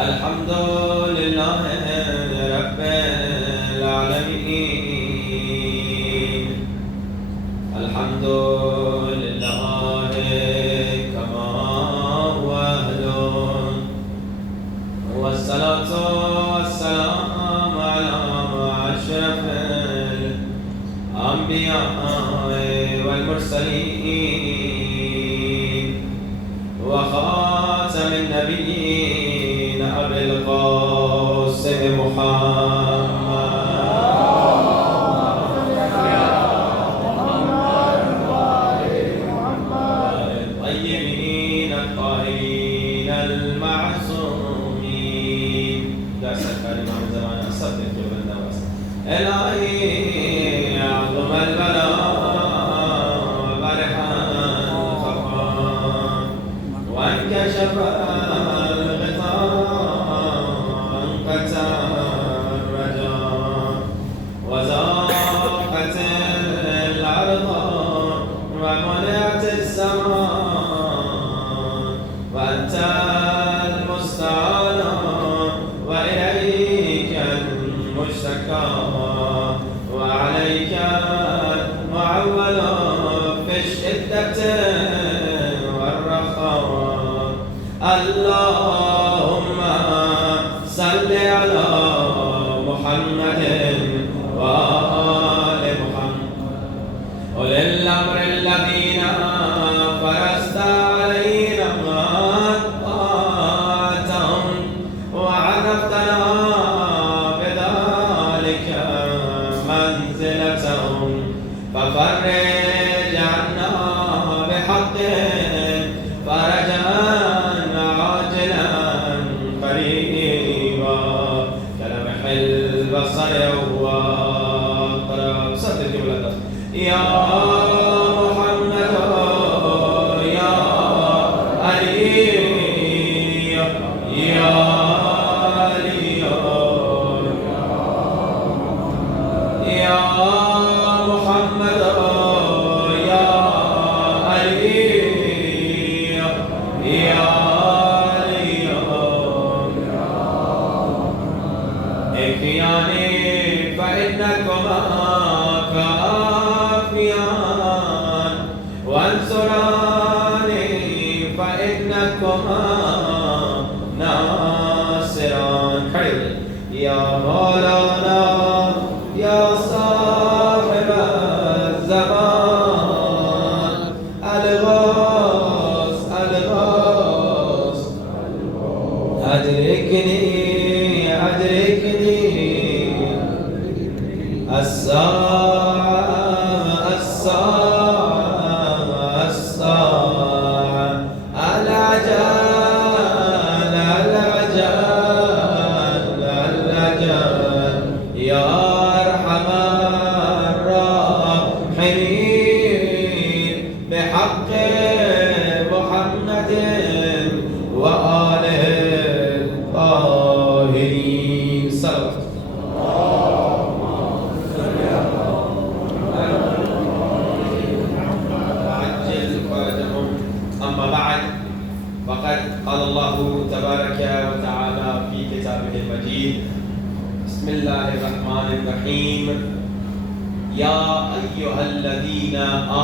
الحمد لله رب العالمين الحمد لله كما هو أهله والصلاة والسلام على أشرف الأنبياء والمرسلين وخاتم النبيين أبي القاسم محمد الطيبين الطاهرين المعصومين درس الكلمة من زمان أصدق جبل النواس إلهي أعظم البلاء برحا خفا وانكشف وزاقت الأرض ومنعت السماء وأنت المستعان وإليك المشتكى وعليك المعول في الشدة والرخاء اللهم صل على محمد وآل محمد أولي الأمر الذين فرست علينا طاعتهم وعرفتنا بذلك منزلتهم ففرج عنا بحق فرجا عاجلا قريبا كلمح البصر وقرب صدق جملة يا محمد يا علي يا علي يا محمد يا علي يا علي اكفياني فإنكما كافيان وانصراني فإنكما ناصران يا مولانا يا صاحب الزمان الغوث الغوث أدركني أدركني الساعة الساعة الساعة العجل العجل العجل يا أرحم الراحمين بحق محمد وآله الطاهرين صلوات أما بعد فقد قال الله تبارك وتعالى في كتابه المجيد بسم الله الرحمن الرحيم يا أيها الذين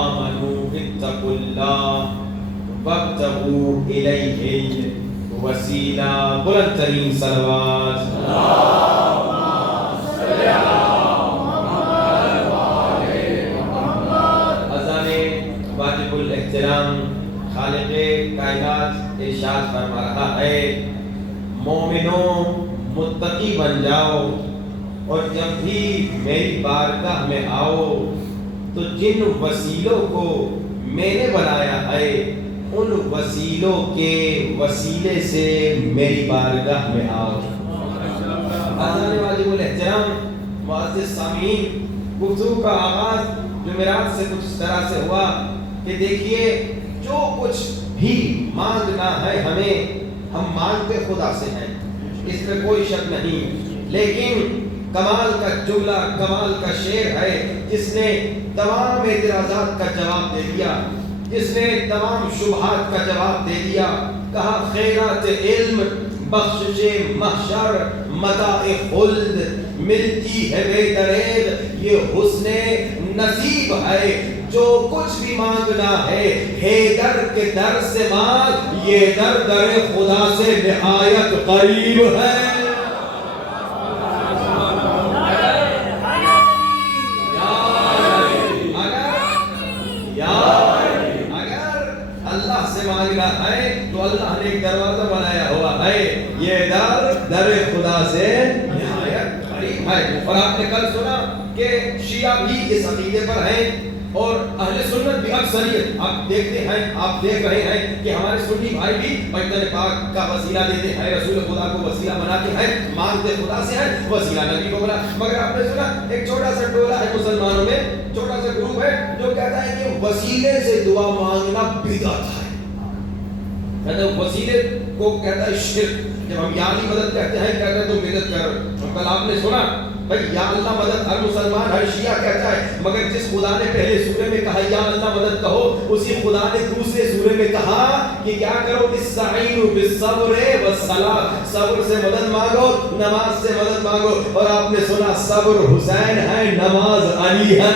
آمنوا اتقوا الله وابتغوا إليه وسيلة بلند ترین صلوات اذان واجب الاحترام خالق کائنات ارشاد فرما رہا ہے مومنوں متقی بن جاؤ اور جب بھی میری بارگاہ میں آؤ تو جن وسیلوں کو میں نے بنایا ہے ان وسیلوں کے وسیلے سے میری بارگاہ میں آؤ. اذان واجب الاحترام معزز سامعین گفتگو کا آغاز جمعرات سے کچھ اس طرح سے ہوا کہ دیکھیے جو کچھ بھی مانگنا ہے ہمیں ہم مانگتے خدا سے ہیں اس میں کوئی شک نہیں لیکن کمال کا جملہ کمال کا شعر ہے جس نے تمام اعتراضات کا جواب دے دیا جس نے تمام شبہات کا جواب دے دیا کہا خیرات علم بخشش محشر متاع خلد ملتی ہے بے دریغ یہ حسن نصیب ہے جو کچھ بھی مانگنا ہے حیدر کے در سے مانگ یہ در خدا سے نہایت قریب ہے مانگنا ہے تو اللہ نے ایک دروازہ بنایا ہوا ہے یہ در خدا سے نہایت قریب ہے اور آپ نے کل سنا کہ شیعہ بھی اس عقیدے پر ہیں اور اہل سنت بھی اکثریت آپ دیکھتے ہیں آپ دیکھ رہے ہیں کہ ہمارے سنی بھائی بھی پیغمبر پاک کا وسیلہ دیتے ہیں رسول خدا کو وسیلہ بناتے ہیں مانگتے خدا سے ہیں وسیلہ نبی کو بنا مگر آپ نے سنا ایک چھوٹا سا ٹولہ ہے مسلمانوں میں چھوٹا سا گروپ ہے جو کہتا ہے کہ وسیلے سے دعا مانگنا بدعت ہے وسیلے کو کہتا ہے شرک جب ہم یا علی مدد کہتے ہیں کہتے ہیں تم بدعت کر رہے ہو کل آپ نے سنا بھائی یا اللہ مدد ہر مسلمان ہر شیعہ کہتا ہے مگر جس خدا نے پہلے سورے میں کہا یا اللہ مدد کہو اسی خدا نے دوسرے سورے میں کہا کہ کیا کرو استعینوا بالصبر والصلاۃ صبر سے مدد مانگو نماز سے مدد مانگو اور آپ نے سنا صبر حسین ہے نماز علی ہے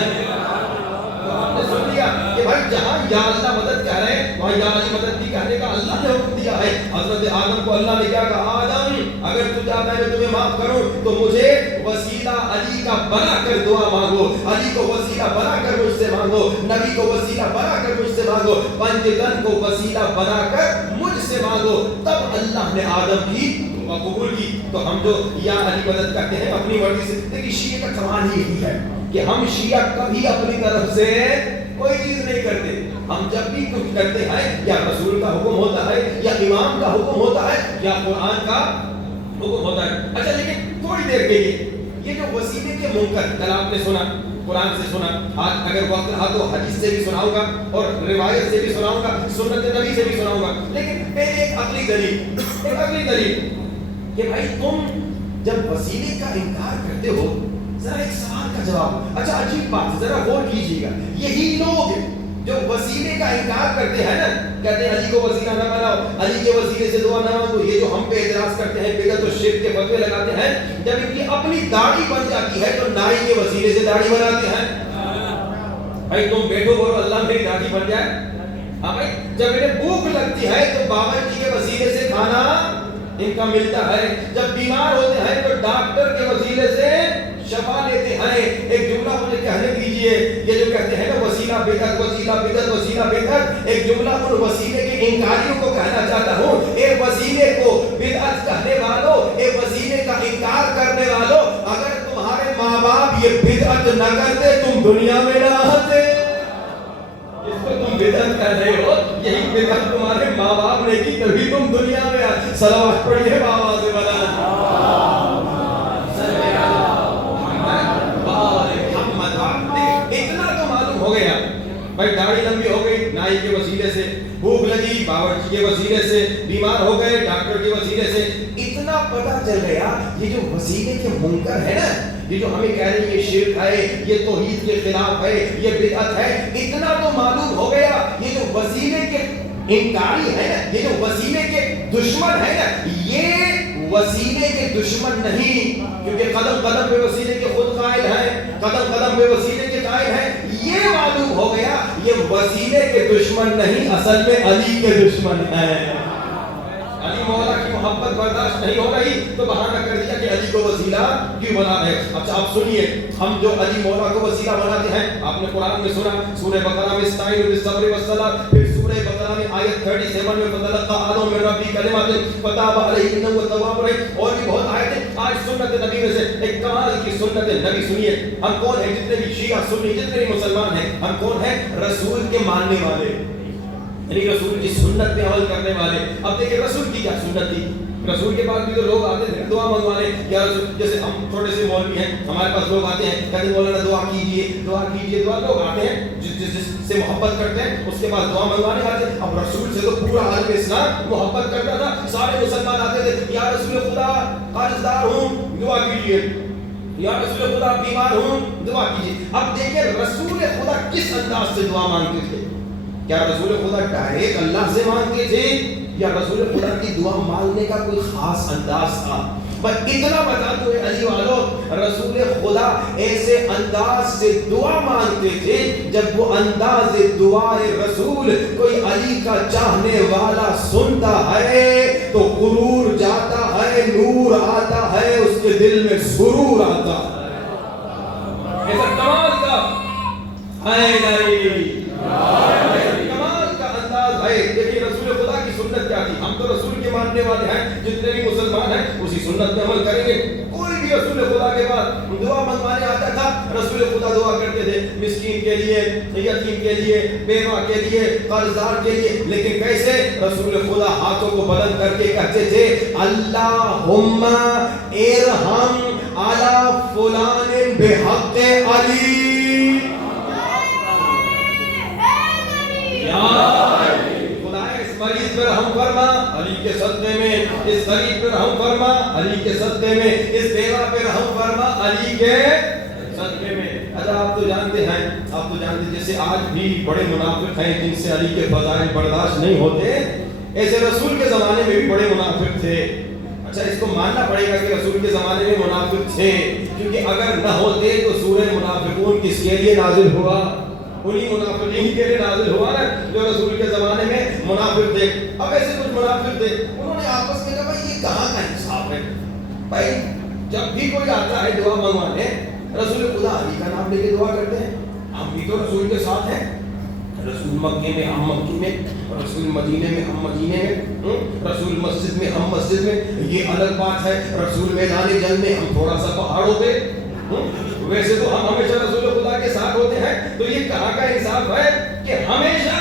کہ بھائی جہاں یا اللہ مدد کہہ رہے ہیں وہاں یا علی مدد بھی کہنے کا اللہ نے حکم دیا ہے حضرت آدم کو اللہ نے کیا کہا آدم اگر تو چاہتا ہے میں تمہیں معاف کروں تو مجھے وسیلہ علی کا بنا کر دعا مانگو علی کو وسیلہ بنا کر مجھ سے مانگو نبی کو وسیلہ بنا کر مجھ سے مانگو پنجتن کو وسیلہ بنا کر مجھ سے مانگو تب اللہ نے آدم کی دعا قبول کی تو ہم جو یا علی مدد کرتے ہیں اپنی مرضی سے دیکھیں شیعہ کا کمال ہی یہی ہے کہ ہم شیعہ کبھی اپنی طرف سے کوئی چیز نہیں کرتے ہم جب بھی کچھ کرتے ہیں یا رسول کا حکم ہوتا ہے یا امام کا حکم ہوتا ہے یا قرآن کا حکم ہوتا ہے اچھا لیکن تھوڑی دیر کے لیے یہ جو وسیلے کے منکر کل آپ نے سنا قرآن سے سنا آج اگر وقت رہا تو حدیث سے بھی سناؤں گا اور روایت سے بھی سناؤں گا سنت نبی سے بھی سناؤں گا لیکن پہلے ایک عقلی دلیل کہ بھائی تم جب وسیلے کا انکار کرتے ہو ذرا ایک سوال کا جواب اچھا عجیب بات ذرا غور کیجیے گا یہی لوگ جو وسیلے کا انکار کرتے ہیں نا کہتے ہیں علی کو وسیلہ نہ بناؤ علی کے وسیلے سے دعا نہ مانگو یہ جو ہم پہ اعتراض کرتے ہیں بدعت و شرک کے فتوے لگاتے ہیں جب ان کی اپنی داڑھی بن جاتی ہے تو نائی کے وسیلے سے داڑھی بناتے ہیں بھائی تم بیٹھو بولو اللہ میری داڑھی بن جائے ہاں بھائی جب انہیں بھوک لگتی ہے تو بابا جی کے وسیلے سے کھانا ان کا ملتا ہے جب بیمار ہوتے ہیں تو ڈاکٹر کے وسیلے سے شفا لیتے ہیں ایک جملہ مجھے کہنے دیجئے یہ جو کہتے ہیں نا وسیلہ بدعت وسیلہ بدعت وسیلہ بدعت ایک جملہ ان وسیلے کے انکاریوں کو کہنا چاہتا ہوں اے وسیلے کو بدعت کہنے والوں اے وسیلے کا انکار کرنے والوں اگر تمہارے ماں باپ یہ بدعت نہ کرتے تم دنیا میں نہ آتے اس کو تم بدعت کہہ رہے ہو یہی بدعت تمہارے ماں باپ نے کی تبھی تم دنیا میں آتے صلوات پڑھیے بابا سے بنا بھائی داڑھی لمبی ہو گئی نائی کے وسیلے سے بھوک لگی باورچی کے وسیلے سے بیمار ہو گئے ڈاکٹر کے وسیلے سے اتنا پتہ چل گیا یہ جو وسیلے کے منکر ہے نا یہ جو ہمیں کہہ رہے ہیں یہ شرک ہے یہ توحید کے خلاف ہے یہ بدعت ہے اتنا تو معلوم ہو گیا یہ جو وسیلے کے انکاری ہے نا یہ جو وسیلے کے دشمن ہے نا یہ وسیلے کے دشمن نہیں کیونکہ قدم قدم پہ وسیلے کے خود قائل ہیں قدم قدم پہ وسیلے کے قائل ہیں یہ معلوم ہو گیا یہ وسیلے کے دشمن نہیں اصل میں علی کے دشمن ہیں علی مولا کی محبت برداشت نہیں ہو رہی تو بہانہ کر دیا کہ علی کو وسیلہ کیوں بنا ہے اچھا آپ سنیے ہم جو علی مولا کو وسیلہ بناتے ہیں آپ نے قرآن میں سنا سورہ بقرہ میں استعینوا بالصبر والصلاۃ پھر سورہ بقرہ میں آیت 37 میں فتلقى آدم من ربه کلمات فتاب علیہ انہ هو التواب الرحیم اور بھی بہت آیتیں آج سنت نبی میں سے ایک کمال کی سنت نبی سنیے ہم کون ہیں جتنے بھی شیعہ سنی جتنے بھی مسلمان ہیں ہم کون ہیں رسول کے ماننے والے یعنی رسول کی سنت پہ عمل کرنے والے اب دیکھیں رسول کی کیا سنت تھی رسول کے پاس بھی تو لوگ آتے تھے دعا منگوانے یا رسول جیسے ہم چھوٹے سے مولوی ہیں ہمارے پاس لوگ آتے ہیں کہتے ہیں مولانا دعا کیجئے دعا لوگ آتے ہیں جس سے محبت کرتے ہیں اس کے پاس دعا منگوانے آتے ہیں اب رسول سے تو پورا عالم اسلام محبت کرتا تھا سارے مسلمان آتے تھے یا رسول خدا قرض دار ہوں دعا کیجئے یا رسول خدا بیمار ہوں دعا کیجئے اب دیکھیں رسول خدا کس انداز سے دعا مانگتے تھے کیا رسول خدا ڈائریکٹ اللہ سے مانگتے تھے یا رسول خدا کی دعا مانگنے کا کوئی خاص انداز تھا؟ بس اتنا بتا دو علی والوں، رسول خدا ایسے انداز سے دعا مانگتے تھے جب وہ انداز دعا رسول کوئی علی کا چاہنے والا سنتا ہے تو غرور جاتا ہے، نور آتا ہے، اس کے دل میں سرور آتا ہے۔ ایسا کمال کا کمال کا انداز ہے۔ دیکھیے رسول خدا کی سنت کیا تھی؟ ہم تو رسول کے ماننے والے ہیں، جتنے بھی مسلمان ہیں اسی سنت میں عمل کریں گے۔ کوئی بھی رسول خدا کے بعد دعا منگوانے آتا تھا، رسول خدا دعا کرتے تھے مسکین کے لیے، یتیم کے لیے، بیوہ کے لیے، قرضدار کے لیے، لیکن کیسے؟ رسول خدا ہاتھوں کو بلند کر کے کہتے تھے اللہم ارحم علی فلان بحق علی، مریض پر رحم فرما علی کے صدقے میں، اس غریب پر رحم فرما علی کے صدقے میں، اس بیوہ پر رحم فرما علی کے صدقے میں۔ اچھا آپ تو جانتے ہیں جیسے آج بھی بڑے منافق ہیں جن سے علی کے فضائل برداشت نہیں ہوتے، ایسے رسول کے زمانے میں بھی بڑے منافق تھے۔ اچھا اس کو ماننا پڑے گا کہ رسول کے زمانے میں منافق تھے، کیونکہ اگر نہ ہوتے تو سورہ منافقون کس کے لیے نازل ہوا؟ انہی منافقین کے لیے نازل ہوا نا، جو رسول کے زمانے میں منافق تھے۔ اب ایسے کچھ منافق تھے، انہوں نے آپس میں کہا بھائی یہ کہاں کا انصاف ہے؟ بھائی جب بھی کوئی آتا ہے دعا منگوانے، رسول خدا علی کا نام لے کے دعا کرتے ہیں، ہم بھی تو رسول کے ساتھ ہیں، رسول مکے میں ہم مکے میں، رسول مدینے میں ہم مدینے میں، رسول مسجد میں ہم مسجد میں، یہ الگ بات ہے۔ رسول میدان جنگ میں ہم تھوڑا سا پہاڑوں پہ، ویسے تو ہم ہمیشہ رسول خدا کے ساتھ ہوتے ہیں۔ تو یہ کہاں کا انصاف ہے کہ ہمیشہ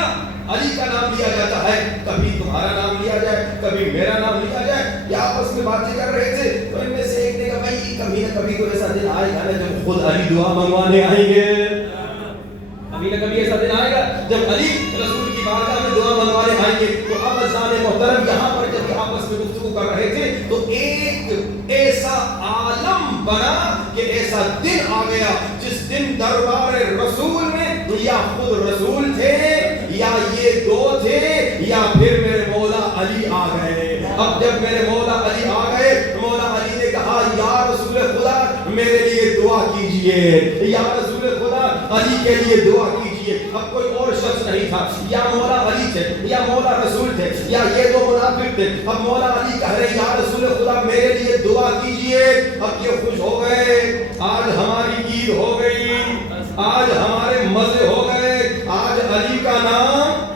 علی کا نام لیا جاتا ہے، کبھی تمہارا نام لیا جائے، کبھی میرا نام لیا جائے۔ یہ آپس میں باتیں کر رہے تھے تو ان میں سے ایک نے کہا بھائی کبھی نہ کبھی تو ایسا دن آئے گا نا جب خود علی دعا منگوانے آئیں گے، کبھی نہ کبھی ایسا دن آئے گا جب علی رسول کی بارگاہ میں دعا منگوانے آئیں گے۔ تو اب اذان محترم یہاں پر جب آپس میں گفتگو کر رہے تھے تو ایک ایسا عالم بنا کہ ایسا دن آ گیا جس دن دربار رسول میں یا خود رسول تھے یا یہ دو تھے یا پھر میرے مولا علی آ گئے۔ اب جب میرے مولا علی آ گئے، مولا علی نے کہا یا رسول خدا میرے لیے دعا کیجئے، یا رسول خدا علی کے لیے دعا کیجئے۔ اب کوئی اور شخص نہیں تھا، یا مولا علی تھے یا مولا رسول تھے یا یہ دو منافق تھے۔ اب مولا علی کہہ رہے یا رسول خدا میرے لیے دعا کیجئے۔ اب یہ خوش ہو گئے، آج ہماری عید ہو گئی، آج ہمارے مزے ہو گئے، آج علی کا نام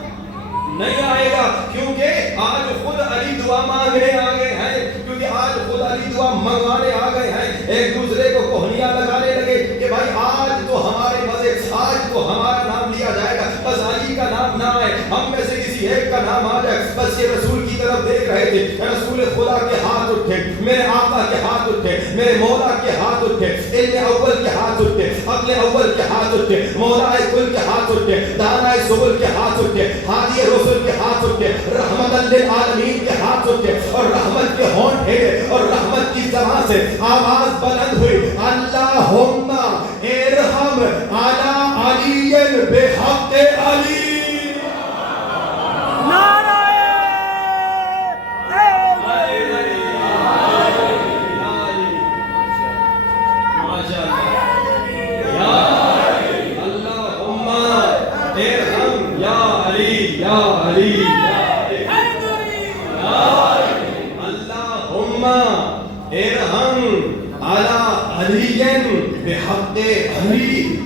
نہیں آئے گا، کیونکہ آج خود علی دعا مانگنے آ گئے ہیں، کیونکہ آج خود علی دعا منگوانے آ گئے ہیں۔ ایک دوسرے کو کوہنیاں لگانے لگے کہ بھائی آج تو ہمارے مزے، آج تو ہمارا نام لیا جائے گا، بس علی کا نام نہ آئے، ہم میں سے کسی ایک کا نام آ جائے۔ بس یہ رسول کی طرف دیکھ رہے تھے، رسول خدا کے ہاتھ اٹھے، میرے آقا کے ہاتھ اٹھے، میرے مولا کے ہاتھ اٹھے، علم اول کے ہاتھ اٹھے، عقل اول کے ہاتھ اٹھے، مولا کل کے ہاتھ اٹھے، دانا سبل کے ہاتھ اٹھے، ہادی رسول کے ہاتھ اٹھے، رحمت للعالمین کے ہاتھ اٹھے، اور رحمت کے ہونٹ ہلے اور رحمت کی زبان سے آواز بلند ہوئی اللہم ارحم علی علی بحق علی۔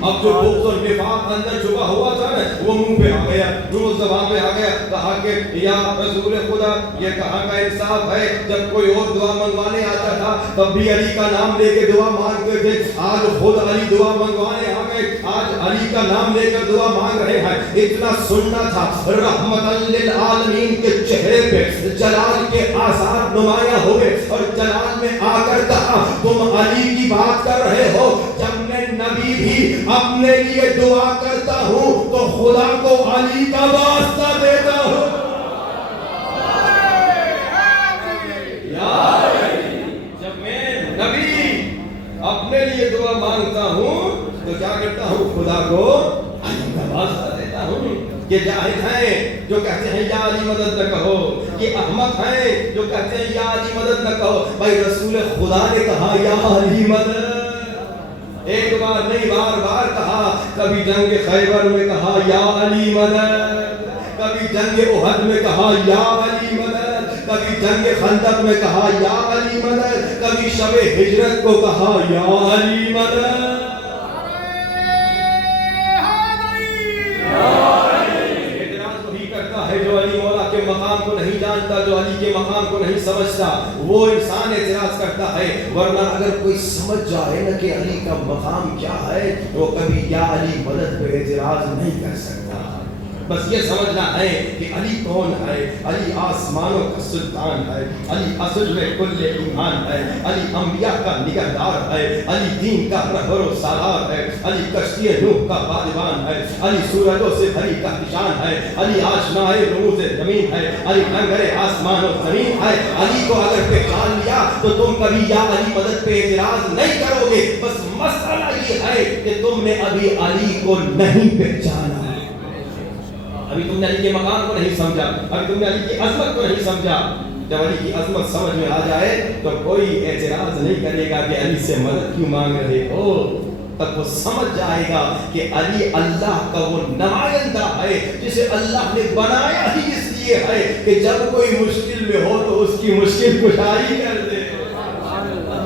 اب جو بغض اور نفاق اندر چھپا ہوا تھا نا وہ منہ پہ آ گیا، جو زبان پہ آ گیا، کہا کہ یا رسول خدا یہ کہاں کا انصاف ہے؟ جب کوئی اور دعا منگوانے آتا تھا تب بھی علی کا نام لے کے دعا مانگتے تھے، آج خود علی دعا منگوانے آ گئے، آج علی کا نام لے کر دعا مانگ رہے ہیں۔ اتنا سننا تھا، رحمت للعالمین کے چہرے پہ جلال کے آثار نمایاں ہوئے اور جلال میں آ کر کہا تم علی کی بات کر رہے ہو، جب میں نبی بھی اپنے لیے دعا کرتا ہوں تو خدا کو علی کا واسطہ دیتا ہوں۔ جب میں نبی اپنے لیے دعا مانگتا ہوں تو کیا کرتا ہوں؟ خدا کو علی کا واسطہ دیتا ہوں۔ یہ جاہل ہیں جو کہتے ہیں یا علی مدد نہ کہو، یہ احمق ہیں جو کہتے ہیں یا علی مدد نہ کہو۔ بھائی رسول خدا نے کہا یا علی مدد، ایک بار نہیں بار بار کہا۔ کبھی جنگ خیبر میں کہا یا علی مدد، کبھی جنگ احد میں کہا یا علی مدد، کبھی جنگ خندق میں کہا یا علی مدد، کبھی شب ہجرت کو کہا یا علی مدد۔ جو علی مولا کے مقام کو نہیں جانتا، جو علی کے مقام کو نہیں سمجھتا، وہ انسان اعتراض کرتا ہے۔ ورنہ اگر کوئی سمجھ جائے نا کہ علی کا مقام کیا ہے، وہ کبھی یا علی مدد پہ اعتراض نہیں کر سکتا۔ بس یہ سمجھنا ہے کہ علی کون ہے۔ علی آسمانوں کا سلطان ہے، علی اصل میں کل ایمان ہے، علی انبیاء کا نگہدار ہے، علی دین کا رہبر و سالار ہے، علی کشتی نوح کا بادبان ہے، علی سورجوں سے بھری کہکشان ہے، علی آشنائے رموز زمین ہے، علی لنگر آسمان و زمین ہے۔ علی کو اگر پہچان لیا تو تم کبھی یا علی مدد پہ اعتراض نہیں کرو گے۔ بس مسئلہ یہ ہے کہ تم نے ابھی علی کو نہیں پہچانا، ابھی تم نے علی کے مقام کو نہیں سمجھا، ابھی تم نے علی کی عظمت کو نہیں سمجھا۔ جب علی کی عظمت سمجھ میں آ جائے تو کوئی اعتراض نہیں کرے گا کہ علی سے مدد کیوں مانگ رہے ہو۔ تب وہ سمجھ جائے گا کہ علی اللہ کا وہ نمائندہ ہے جسے اللہ نے بنایا ہی اس لیے ہے کہ جب کوئی مشکل میں ہو تو اس کی مشکل کشائی کر دے۔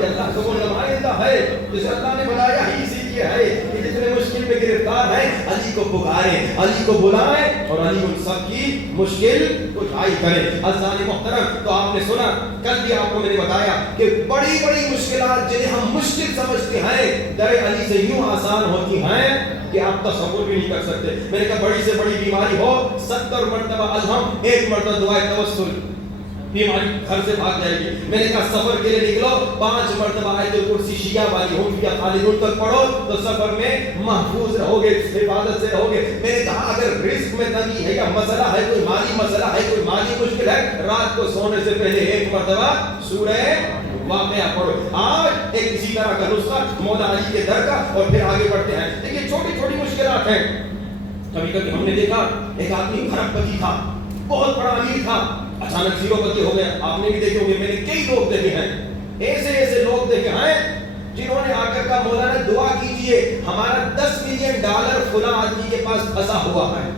اللہ کا وہ نمائندہ ہے جسے اللہ نے بنایا ہی اسی لیے ہے کہ جتنے مشکل میں گرفتار ہیں علی کو پکاریں، علی کو بلائیں اور علی ان سب کی مشکل کشائی کریں۔ عزیزان محترم، تو آپ نے سنا، کل بھی آپ کو میں نے بتایا کہ بڑی بڑی مشکلات جنہیں ہم مشکل سمجھتے ہیں در علی سے یوں آسان ہوتی ہیں کہ آپ تصور بھی نہیں کر سکتے۔ میں نے کہا بڑی سے بڑی بیماری ہو 70 مرتبہ الحم، 1 مرتبہ دعائے توسل، بیماری گھر سے بھاگ جائے گی۔ میں نے کہا سفر کے لیے نکلو 5 مرتبہ آیت الکرسی شیعہ والی ہوں یا خالدون تک پڑھو تو سفر میں محفوظ رہو گے، حفاظت سے رہو گے۔ میں نے کہا اگر رزق میں تنگی ہے یا مسئلہ ہے، کوئی مالی مسئلہ ہے، کوئی مالی مشکل ہے، رات کو سونے سے پہلے 1 مرتبہ سورہ واقعہ پڑھو۔ آج ایک اسی طرح کا نسخہ مولا علی کے در کا، اور پھر آگے بڑھتے ہیں۔ دیکھیے چھوٹی چھوٹی مشکلات ہیں۔ کبھی کبھی ہم نے دیکھا ایک آدمی کھرب پتی تھا، بہت بڑا امیر تھا، اچانک زیرو پتی ہو گیا۔ آپ نے بھی دیکھے ہوں گے، میں نے کئی لوگ دیکھے ہیں، ایسے لوگ دیکھے ہیں جنہوں نے آ کر کہا مولانا دعا کیجئے ہمارا $10 ملین فلاں آدمی کے پاس پھنسا ہوا ہے۔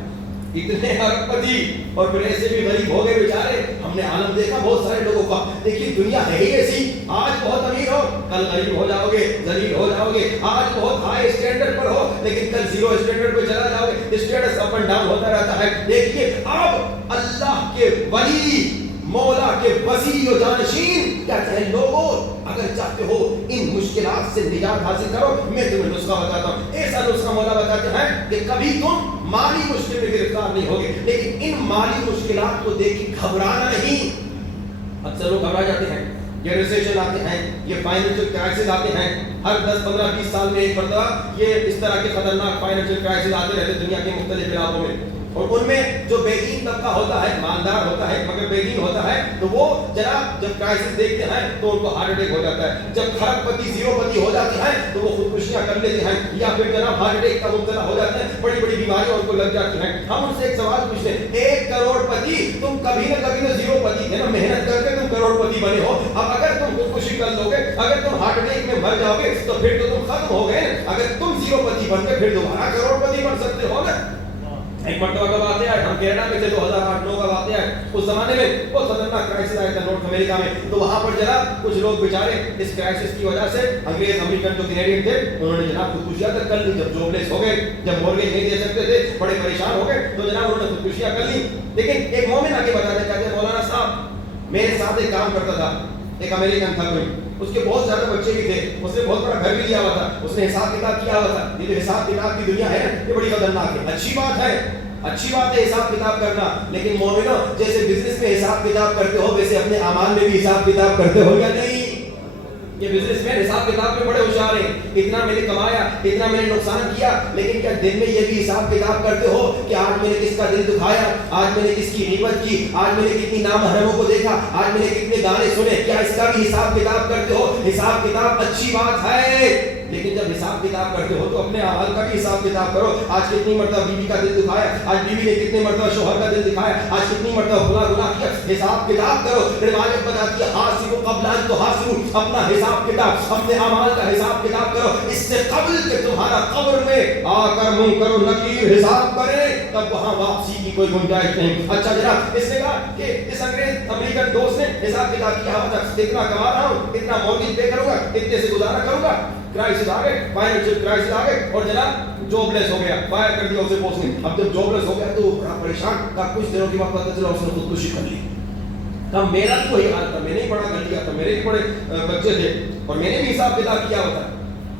اتنے ارب پتی اور پھر ایسے بھی غریب ہو گئے بیچارے۔ ہم نے عالم دیکھا بہت سارے لوگوں کا۔ دیکھیے دنیا ہے ہی ایسی، آج بہت امیر ہو کل غریب ہو جاؤ گے، ذلیل ہو جاؤ گے۔ آج بہت ہائی اسٹینڈرڈ پر ہو لیکن کل زیرو اسٹینڈرڈ پہ چلا جاؤ گے۔ اسٹیٹس اپ اینڈ ڈاؤن ہوتا رہتا ہے۔ دیکھیے اب اللہ کے ولی، مولا کے وسیع و جانشین کہتے ہیں لوگوں اگر چاہتے ہو ان مشکلات سے نجات حاصل کرو، میں تمہیں نسخہ بتاتا ہوں۔ ایسا نسخہ مولا بتاتے ہیں کہ کبھی تم مالی مشکل میں گرفتار نہیں ہوگے، لیکن ان مالی مشکلات کو دیکھ کے گھبرانا نہیں۔ اکثر لوگ گھبرا جاتے ہیں، یہ ریسیشن آتے ہیں، یہ فائنینشیل کرائسس آتے ہیں، ہر 10 15 20 سال میں ایک مرتبہ یہ اس طرح کے خطرناک فائنینشیل کرائسس آتے رہتے دنیا کے مختلف علاقوں میں۔ اور ان میں جو بے دین طبقہ ہوتا ہے، مالدار ہوتا ہے مگر بے دین ہوتا ہے، تو وہ جناب جب کرائسس دیکھتے ہیں تو ان کو ہارٹ اٹیک ہو جاتا ہے۔ جب کھرب پتی زیرو پتی ہو جاتی ہے تو وہ خودکشیاں کر لیتے ہیں یا پھر جناب ہارٹ اٹیک کا مبتلا ہو جاتے ہیں، بڑی بڑی بیماریاں ان کو لگ جاتی ہیں۔ ہم ان سے ایک سوال پوچھتے ہیں، 1 کروڑ پتی تم کبھی نہ کبھی تو زیرو پتی تھے نا، محنت کر کے تم کروڑ پتی بنے ہو۔ اب اگر تم خودکشی کر لو گے، اگر تم ہارٹ اٹیک میں مر جاؤ گے تو پھر تو تم ختم ہو گئے۔ اگر تم زیرو پتی بن کے پھر دوبارہ کروڑ پتی بن سکتے ہو نا۔ ایک مرتبہ کا واقعہ ہے، ہم کینیڈا میں تھے، 2008-9 کا واقعہ ہے۔ اس زمانے میں بہت خطرناک کرائسس آیا تھا نارتھ امریکہ میں، تو وہاں پر جناب کچھ لوگ بیچارے اس کرائسس کی وجہ سے انگریز امریکن جو کینیڈین تھے انہوں نے جناب خودکشیاں کر لی۔ جب جاب لیس ہو گئے، جب مورگیج نہیں دے سکتے تھے، بڑے پریشان ہو گئے، تو جناب انہوں نے خودکشیاں کر لی۔ لیکن ایک مومن آگے بتاتے کہتے ہیں مولانا صاحب میرے ساتھ ایک کام کرتا تھا، ایک امریکن تھا کوئی، اس کے بہت زیادہ بچے بھی تھے، اس نے بہت بڑا گھر بھی لیا ہوا تھا، اس نے حساب کتاب کیا ہوا تھا۔ یہ جو حساب کتاب کی دنیا ہے یہ بڑی خطرناک ہے۔ اچھی بات ہے حساب کتاب کرنا، لیکن مومنوں جیسے بزنس میں حساب کتاب کرتے ہو ویسے اپنے اعمال میں بھی حساب کتاب کرتے ہو یا نہیں؟ یہ بزنس مین حساب کتاب میں بڑے ہوشیار ہیں، اتنا میں نے کمایا، اتنا میں نے نقصان کیا، لیکن کیا دن میں یہ بھی حساب کتاب کرتے ہو کہ آج میں نے کس کا دل دکھایا، آج میں نے کس کی غیبت کی، آج میں نے کتنی نامحرموں کو دیکھا، آج میں نے کتنے گانے سنے، کیا اس کا بھی حساب کتاب کرتے ہو؟ حساب کتاب اچھی بات ہے لیکن جب حساب کتاب کرتے ہو تو اپنے اعمال کا بھی حساب کتاب کرو. آج کتنی مرتبہ بیوی کا دل دکھایا, آج بیوی نے کتنی مرتبہ شوہر کا دل دکھایا, آج کتنی مرتبہ فلاں گناہ کیا. حساب کتاب کرو. روایت بتاتی ہے حاسبوا قبل ان تحاسبوا, اپنا حساب کتاب, اپنے اعمال کا حساب کتاب کرو اس سے قبل کہ تمہارا قبر میں آ کر منکر و نکیر حساب کرے, تب وہاں واپسی کی کوئی گنجائش نہیں. اچھا جناب, اس نے کہا کہ اس انگریز امریکن دوست نے حساب کتاب کیا ہوا تھا, اتنا کما رہا ہوں, اتنا مورگیج پے کروں گا, اتنے سے گزارا کروں گا. کرائسس آ گئے, فائنینشیل کرائسس آ گئے, اور جناب جاب لیس ہو گیا, فائر کر دیا اسے باس نے. اب جب جاب لیس ہو گیا تو بڑا پریشان تھا. کچھ دنوں کے بعد پتہ چلا اس نے خودکشی کر لی. کہا میرا تو وہی حال تھا, میں نے ہی پڑھا کر لیا تھا, میرے بھی بڑے بچے تھے اور میں نے بھی حساب کتاب کیا ہوتا.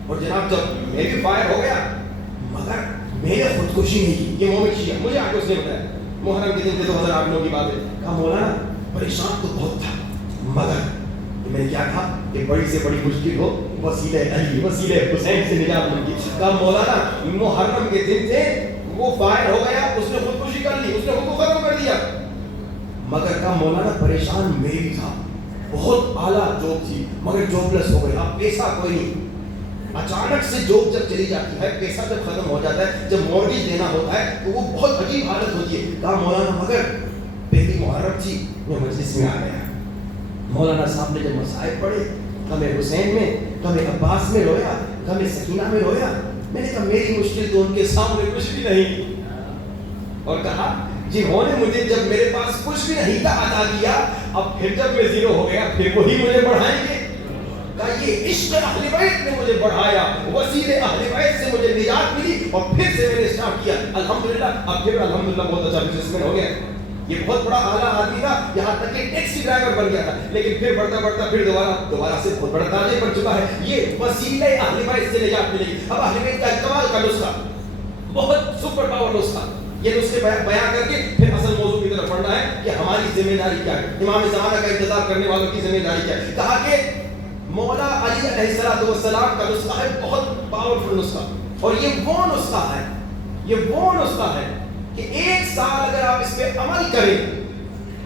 اور جناب جب میں بھی فائر ہو گیا مگر میں نے خودکشی نہیں کی. یہ مومن شیعہ مجھے آگے اس نے بتایا, محرم کے دن 2008 کی بات ہے. کہا مولانا پریشان تو بہت تھا مگر میں نے کیا کہا کہ بڑی سے بڑی مشکل ہو وسیلہ علی وسیلہ حسین سے نجات مانگی. کہا مولانا محرم کے دن تھے, وہ فائر ہو گیا, اس نے خودکشی کر لی, اس نے خود کو ختم کر دیا. مگر کہا مولانا پریشان میں بھی تھا, بہت اعلیٰ جاب تھی مگر جاب لیس ہو گیا, پیسہ کوئی نہیں. اچانک سے جاب جب چلی جاتی ہے, پیسہ جب ختم ہو جاتا ہے, جب مورگیج دینا ہوتا ہے تو وہ بہت عجیب حالت ہوتی ہے. کہا مولانا مگر پہلی محرم تھی, میں مجلس میں آ گیا, مولانا صاحب نے جب مصائب پڑھے, ہمیں حسین میں, ہمیں عباس میں رویا, ہمیں سکینہ میں رویا. میں نے کہا میری مشکل تو ان کے سامنے کچھ بھی نہیں. اور کہا جنہوں نے مجھے جب میرے پاس کچھ بھی نہیں تھا عطا کیا, اب پھر جب میں زیرو ہو گیا پھر وہی مجھے بڑھائیں گے. کہا یہ عشق اہل بیت نے مجھے بڑھایا, وسیلے اہل بیت سے مجھے نجات ملی, اور پھر سے میں نے اسٹارٹ کیا الحمدللہ. اب پھر الحمدللہ بہت اچھا بزنس مین ہو گیا. یہ بہت بڑا اعلیٰ آدمی تھا, یہاں تک کہ ٹیکسی ڈرائیور بن گیا تھا, لیکن پھر بڑھتا بڑھتا پھر دوبارہ سے بہت بڑا تاجر بن چکا ہے. یہ وسیلے اہل بیت سے نجات ملے گی. اب اہل بیت کا کمال کا نسخہ, بہت سپر پاور نسخہ, یہ نسخے بیان کر کے پھر اصل موضوع کی طرف بڑھنا ہے کہ ہماری ذمہ داری کیا ہے, امام زمانہ کا انتظار کرنے والوں کی ذمہ داری کیا ہے. کہا کہ مولا علی علیہ السلام کا نسخہ ہے بہت پاورفل نسخہ, اور یہ وہ نسخہ ہے, یہ وہ نسخہ ہے کہ ایک سال اگر آپ اس پہ عمل کریں,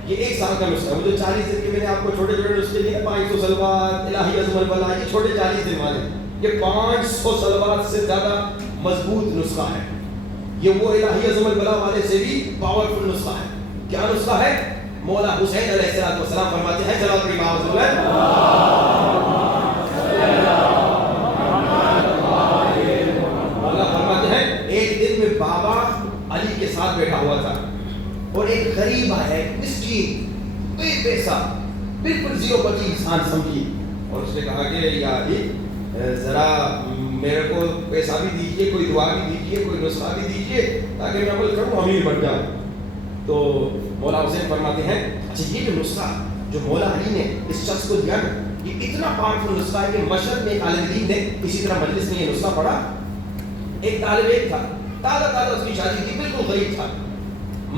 یہ ایک سال کا نسخہ ہے. وہ جو 40 دن کے میں نے آپ کو چھوٹے چھوٹے نسخے دیے, 500 صلوات, الہی عظم البلا, یہ چھوٹے 40 دن والے, یہ 500 صلوات سے زیادہ مضبوط نسخہ ہے. یہ وہ الہی عظم البلا والے سے بھی پاورفل نسخہ ہے. کیا نسخہ ہے؟ مولا حسین علیہ السلام فرماتے ہیں, صلوات پڑھی باوض مولا فرماتے ہیں ایک دن میں بابا علی کے ساتھ بیٹھا ہوا تھا, اور ایک غریب آیا, ایک مسکین, بے پیسہ, بالکل زیرو بچی انسان سمجھی, اور اس نے کہا کہ یا علی ذرا میرے کو پیسہ بھی دیجیے, کوئی دعا بھی دیجیے, کوئی نسخہ بھی دیجیے تاکہ میں عمل کروں, امیر بن جاؤں. تو مولا حسین فرماتے ہیں اچھا یہ جو نسخہ جو مولا علی نے اس شخص کو دیا نا, یہ اتنا پاورفل نسخہ ہے کہ مشرق میں ایک عالم دین نے اسی طرح مجلس میں یہ نسخہ پڑھا. ایک طالب علم تھا, تازہ اس کی شادی تھی, بالکل غریب تھا.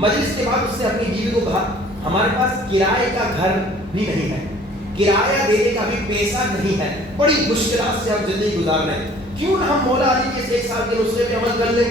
مجلس کے بعد اس نے اپنی بیوی کو کہا ہمارے پاس کرائے کا گھر بھی نہیں ہے, کرایہ دینے کا بھی پیسہ نہیں ہے, بڑی مشکلات سے ہم زندگی گزار رہے ہیں, کیوں نہ ہم مولا علی کے 1 سال کے نسخے پہ عمل کر لیں.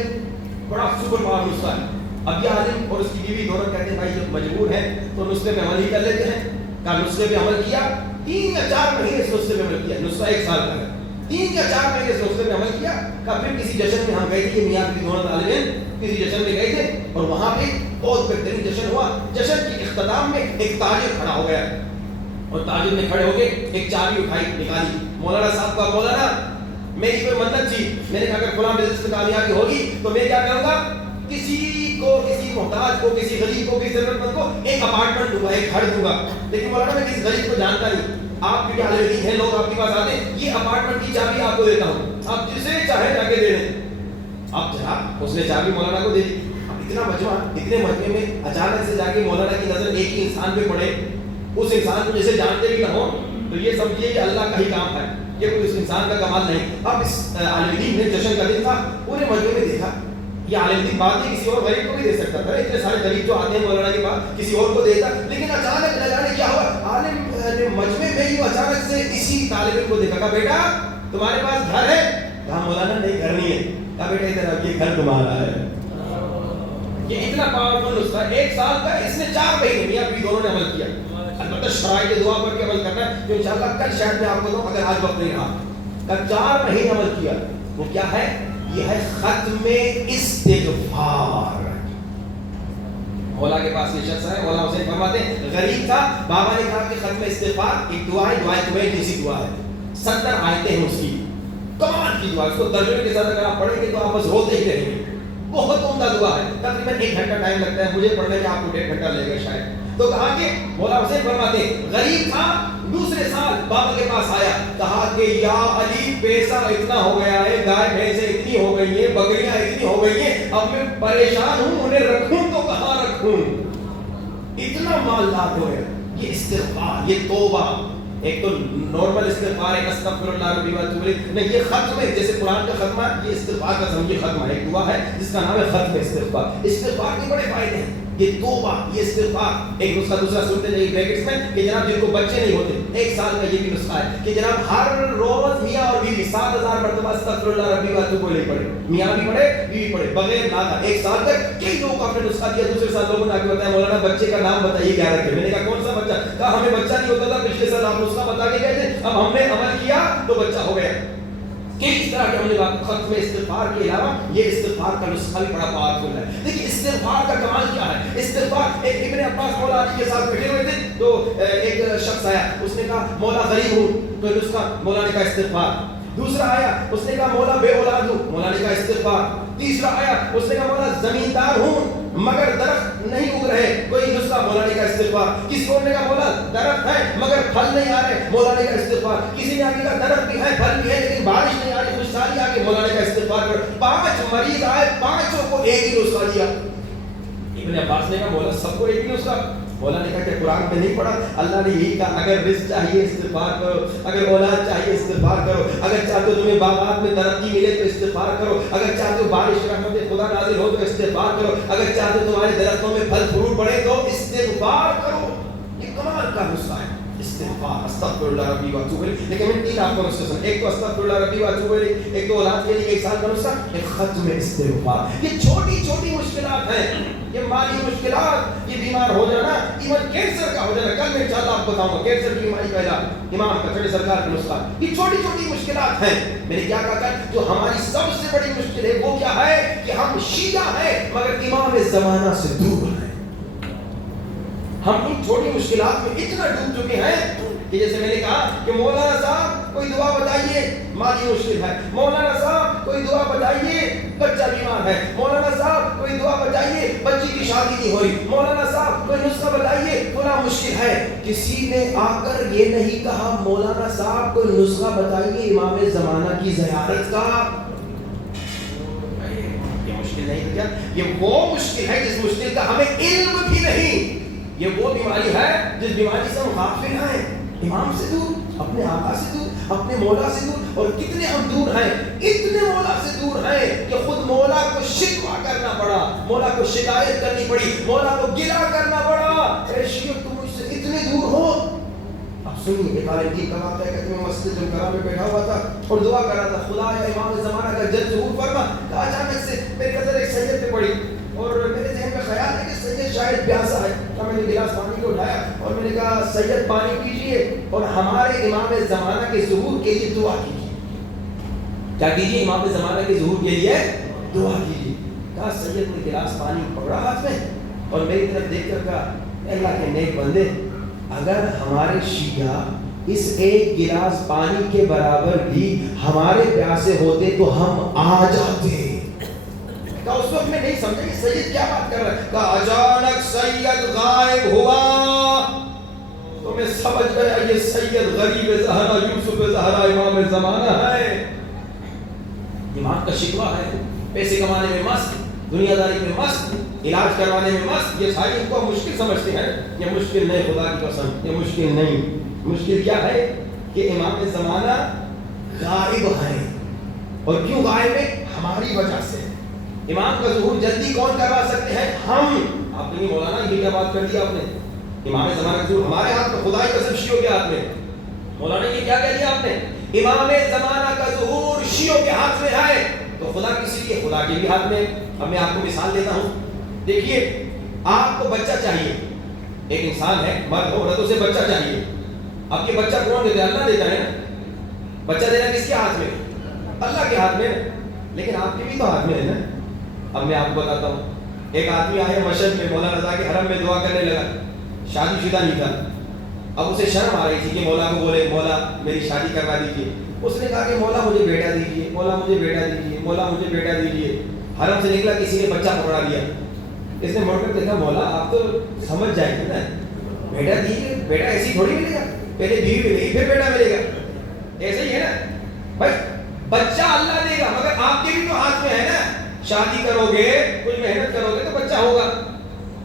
بڑا سپر پاور نسخہ ہے. اب یہ عالم اور اس کی بیوی دونوں کہتے ہیں بھائی جب مجبور ہیں تو نسخے پہ عمل ہی کر لیتے ہیں. کہا نسخے پہ عمل کیا, 3 یا 4 مہینے اس نسخے پہ عمل کیا, نسخہ 1 سال کا ہے, 3 یا 4 مہینے اس نسخے پہ عمل کیا. کہا پھر کسی جشن میں ہم گئے تھے, میاں کی دونوں طالب علم کسی جشن میں گئے تھے, اور وہاں پہ بہت بہترین جشن ہوا. جشن کے اختتام میں ایک تاجر کھڑا ہو گیا, اور تاجر نے کھڑے ہو کے ایک چابی اٹھائی, نکالی. مولانا صاحب کا مولانا میری کوئی منت تھی, میں نے کہا اگر فلاں بزنس میں کامیابی ہوگی تو میں کیا کروں گا, کسی کو, کسی محتاج کو, کسی غریب کو, کسی ضرورت مند کو ایک اپارٹمنٹ دوں گا, ایک گھر دوں گا. لیکن مولانا میں کسی غریب کو جانتا نہیں, آپ کے عالم دین ہیں, لوگ آپ کے پاس آتے ہیں, یہ اپارٹمنٹ کی چابی آپ کو دیتا ہوں, آپ جسے چاہے جا کے دے دیں. اب جناب اس نے چابی مولانا کو دے دی. اب اتنا مجمع, اتنے مجمع میں اچانک سے جا کے مولانا کی نظر ایک ہی انسان پہ پڑے, اس انسان کو جیسے جانتے بھی نہ ہو, تو یہ سمجھیے کہ اللہ کا ہی کام ہے, یہ کوئی اس انسان کا کمال نہیں. اب اس عالم دین نے جشن کا دن تھا, پورے مجمع میں دیکھا یہ عالم دین بات نہیں, کسی اور غریب کو بھی دے سکتا تھا, اتنے سارے غریب جو آتے ہیں مولانا کے پاس کسی اور کو دیتا, لیکن اچانک نہ جانے کیا ہوا, عالم نے مجمع میں ہی اچانک سے اسی طالب علم کو دیکھا. کہا بیٹا تمہارے پاس گھر ہے؟ کہا مولانا نہیں گھر نہیں ہے. کہا بیٹا ادھر یہ گھر تمہارا ہے. یہ اتنا پاورفل نسخہ, 1 سال کا, اس نے 4 مہینے میاں بیوی دونوں نے عمل کیا. البتہ شرائط دعا پر کے عمل کرنا ہے, جو انشاءاللہ کل شاید میں آپ کو دوں اگر آج وقت نہیں رہا. کا 4 مہینے عمل کیا. وہ کیا ہے؟ یہ ہے ختم استغفار. مولا کے پاس یہ شخص ہے, مولا حسین فرماتے ہیں غریب تھا, بابا نے کہا کہ ختم استغفار ایک دعا ہے, دعا کمیل جیسی دعا ہے, 70 آیتیں ہیں اس کی, کمال کی دعا. اس کو ترجمے کے ساتھ اگر آپ پڑھیں گے تو آپ بس روتے ہی رہیں گے. بہت عمدہ دعا ہے, تقریباً 1 گھنٹہ ٹائم لگتا ہے, مجھے پڑھنے میں آپ کو 1.5 گھنٹہ لے گا شاید. تو کہا کہ مولا حسین فرماتے ہیں غریب تھا, دوسرے سال بابا کے پاس آیا, کہا کہ یا علی پیسہ اتنا ہو گیا ہے, گائے بھینسیں اتنی ہو گئی ہیں, بکریاں اتنی ہو گئی ہیں, اب میں پریشان ہوں, انہیں رکھوں تو کہاں رکھوں, اتنا مالدار ہو گیا. یہ استغفار, یہ توبہ, ایک تو نارمل استغفار ہے استغفر اللہ ربی واتوب الیہ, نہیں یہ ختم ہے, جیسے قرآن کا ختمہ, یہ استغفار کا سمجھے ختمہ ہے, ایک دعا ہے جس کا نام ہے ختم استغفار. استغفار کے بڑے فائدے ہیں, یہ توبہ, یہ استغفار. ایک نسخہ دوسرا سنتے جائیے بریکٹس میں کہ جناب جن کو بچے نہیں ہوتے, 1 سال کا یہ بھی نسخہ ہے کہ جناب ہر روز میاں اور بیوی 7000 مرتبہ استغفر اللہ ربی واتوب الیہ پڑھے, میاں بھی پڑھے بیوی پڑھے, بغیر نادا 1 سال تک. کئی لوگوں کو آپ نے نسخہ دیا, دوسرے سال لوگوں نے آ کے بتایا مولانا بچے کا نام بتائیے کیا رکھے. میں نے کہا کون سا بچہ؟ کہا ہمیں بچہ نہیں ہوتا تھا, پچھلے سال آپ نسخہ بتا کے گئے تھے, اب ہم نے عمل کیا تو بچہ ہو گیا. کس طرح کے ہم نے ختم استغفار کے علاوہ یہ استغفار کا نسخہ بھی بڑا پاورفل ہے. دیکھیے استغفار کا کمال کیا ہے. استغفار, ایک ابن عباس مولا علی کے ساتھ بیٹھے ہوئے تھے, تو ایک شخص آیا, اس نے کہا مولا غریب ہوں, تو نسخہ مولا نے کہا استغفار. دوسرا آیا, اس نے کہا مولا بے اولاد ہوں, مولا نے کہا استغفار. تیسرا آیا, اس نے کہا مولا زمیندار ہوں مگر درخت نہیں اگ رہے, کوئی نسخہ, مولا نے کہا استغفار. کسی اور نے کہا مولا درخت ہے مگر پھل نہیں آ رہے, مولا نے کہا استغفار. کسی نے آگے کہا درخت بھی ہے پھل بھی ہے لیکن بارش نہیں آ رہی, خوشحالی آ گئی, مولا نے کہا استغفار کرو. 5 مریض آئے, 5 کو ایک ہی نسخہ دیا. ابن عباس نے کہا مولا سب کو ایک ہی نسخہ. مولا نے کہا کہ قرآن میں نہیں پڑھا, اللہ نے یہی کہا اگر رزق چاہیے استغفار کرو, اگر اولاد چاہیے استغفار کرو, اگر چاہتے ہو تمہیں باغات میں ترقی ملے تو استغفار کرو, اگر چاہتے ہو بارش رحمت خدا نازل ہو تو استغفار کرو, اگر چاہتے ہو تمہارے درختوں میں پھل فروٹ پڑے تو استغفار کرو. یہ کمال کا نسخہ ہے استغفار, استغفر اللہ ربی واتوب الیہ. لیکن میں 3 آپ کو نسخے سن, ایک تو استغفر اللہ ربی واتوب الیہ, ایک تو اولاد کے لیے 1 سال کا نسخہ, ایک ختم استغفار. یہ چھوٹی چھوٹی مشکلات ہیں, یہ مالی مشکلات, یہ بیمار ہو جانا, ایون کینسر کا ہو جانا, کل میں انشاءاللہ آپ کو بتاؤں گا کینسر کی بیماری کا علاج, امام کچڑے سرکار کا نسخہ. یہ چھوٹی چھوٹی مشکلات ہیں. میں نے کیا کہا, جو ہماری سب سے بڑی مشکل ہے وہ کیا ہے کہ ہم شیعہ ہیں مگر امام زمانہ سے دور ہیں. ہم ان چھوٹی مشکلات میں اتنا ڈوب چکے ہیں کہ جیسے میں نے کہا کہ مولانا صاحب کوئی دعا بتائیے, مالی مشکل ہے, مولانا صاحب کوئی دعا بتائیے, بچہ بیمار ہے, مولانا صاحب کوئی دعا بتائیے, بچی کی شادی نہیں ہو رہی, مولانا صاحب کوئی نسخہ بتائیے, تھوڑا مشکل ہے. کسی نے آ کر یہ نہیں کہا مولانا صاحب کوئی نسخہ بتائیے امام زمانہ کی زیارت کا. یہ مشکل نہیں کیا, یہ وہ مشکل ہے جس مشکل کا ہمیں علم بھی نہیں. یہ وہ بیماری ہے جس بیماری سے ہم غافل ہیں, امام سے دور, اپنے آقا سے دور, اپنے مولا سے دور. اور کتنے ہم دور ہیں, اتنے مولا سے دور ہیں کہ خود مولا کو شکوہ کرنا پڑا, مولا کو شکایت کرنی پڑی, مولا کو گلہ کرنا پڑا, اے شیعہ تم مجھ سے اتنے دور ہو. اب سنیے, ایک عالم کی کہا ہے کہ میں مسجد جمکرہ میں بیٹھا ہوا تھا اور دعا کر رہا تھا, خدا یا امام زمانہ کا جلد ظہور فرما. اچانک سے میری نظر ایک سید پہ پڑی اور میرے ذہن میں خیال ہے کہ سید شاید پیاسا ہے. میں نے گلاس پانی کو اٹھایا اور میں نے کہا سید پانی پیجئے اور ہمارے امام زمانہ کے ظہور کے لیے دعا کیجیے. کیا کیجیے؟ امام زمانہ کے ظہور کے لیے دعا کیجیے. کہا سید نے گلاس پانی پکڑا ہاتھ میں اور میری طرف دیکھ کر کہا اللہ کے نیک بندے, اگر ہمارے شیعہ اس ایک گلاس پانی کے برابر بھی ہمارے پیاسے ہوتے تو ہم آ جاتے. کہا اس وقت میں نہیں سمجھا کہ سید کیا بات کر رہا ہے. کہا اچانک سید غائب ہوا تو میں سمجھ گیا یہ سید غریب زہرا یوسف زہرا امام زمانہ ہے. امام کا شکوہ ہے, پیسے کمانے میں مست, دنیا داری میں مست, علاج کروانے میں مست. یہ ساری ان کو مشکل سمجھتے ہیں. یہ مشکل نہیں, خدا کی قسم یہ مشکل نہیں. مشکل کیا ہے کہ امام زمانہ غائب ہے. اور کیوں غائب ہے؟ ہماری وجہ سے. امام کا ظہور جلدی کون کروا سکتے ہیں؟ ہم. آپ نے مولانا یہ کیا بات کر دیا آپ نے, امام زمانہ کا ظہور ہمارے ہاتھ میں, خدا کی قسم شیعوں کے ہاتھ میں. مولانا یہ کیا کہہ دیا آپ نے, امام زمانہ کا ظہور شیعوں کے ہاتھ میں ہے تو خدا کسی لیے, خدا کے بھی ہاتھ میں. اب میں آپ کو مثال دیتا ہوں. دیکھیے, آپ کو بچہ چاہیے, ایک انسان ہے, مرد ہو عورت, اسے بچہ چاہیے. اب یہ بچہ کون دیتا ہے؟ اللہ دیتا ہے نا. بچہ دینا کس کے ہاتھ میں؟ اللہ کے ہاتھ میں. لیکن آپ کے بھی تو ہاتھ میں ہے نا. اب میں آپ کو بتاتا ہوں. ایک آدمی آیا مشہد میں مولا رضا کے حرم میں دعا کرنے لگا. شادی شدہ نہیں تھا. اب اسے شرم آ رہی تھی کہ مولا کو بولے مولا میری شادی کروا دیجیے. اس نے کہا کہ مولا مجھے بیٹا دیجیے, مولا مجھے بیٹا دیجیے, مولا مجھے بیٹا دیجیے. حرم سے نکلا, کسی نے بچہ پکڑا دیا. اس نے مڑ کر دیکھا مولا آپ تو سمجھ جائیں گے نا, بیٹا دیجیے, بیٹا ایسی تھوڑی ملے گا, پہلے بیوی ملے گی پھر بیٹا ملے گا. ایسے ہی ہے نا بھائی, بچہ اللہ دے گا مگر آپ کے بھی تو ہاتھ میں ہے نا. شادی کرو گے, کچھ محنت کرو گے تو بچہ ہوگا.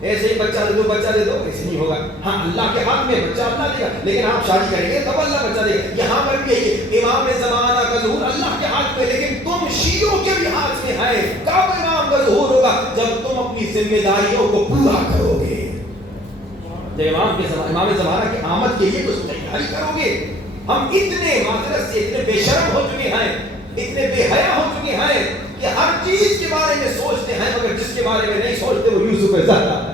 ایسے ہی بچہ دے دو بچہ دے دو, ایسے نہیں ہوگا. ہاں اللہ کے ہاتھ میں بچہ اللہ دے گا, لیکن آپ شادی کریں گے تب اللہ بچہ دے گا. یہاں پر بھی یہی امام زمانہ کا ظہور اللہ کے ہاتھ میں, لیکن تم شیعوں کے بھی ہاتھ میں ہے. کب امام کا ظہور ہوگا؟ جب تم اپنی ذمہ داریوں کو پورا کرو گے. جب امام زمانہ کی آمد کے لیے کچھ تیاری کرو گے. ہم اتنے معذرت سے اتنے بے شرم ہو چکے ہیں, اتنے بے حیا ہو چکے ہیں کہ ہر چیز کے بارے میں سوچتے ہیں مگر جس کے بارے میں نہیں سوچتے وہ یوسف زہرا ہے.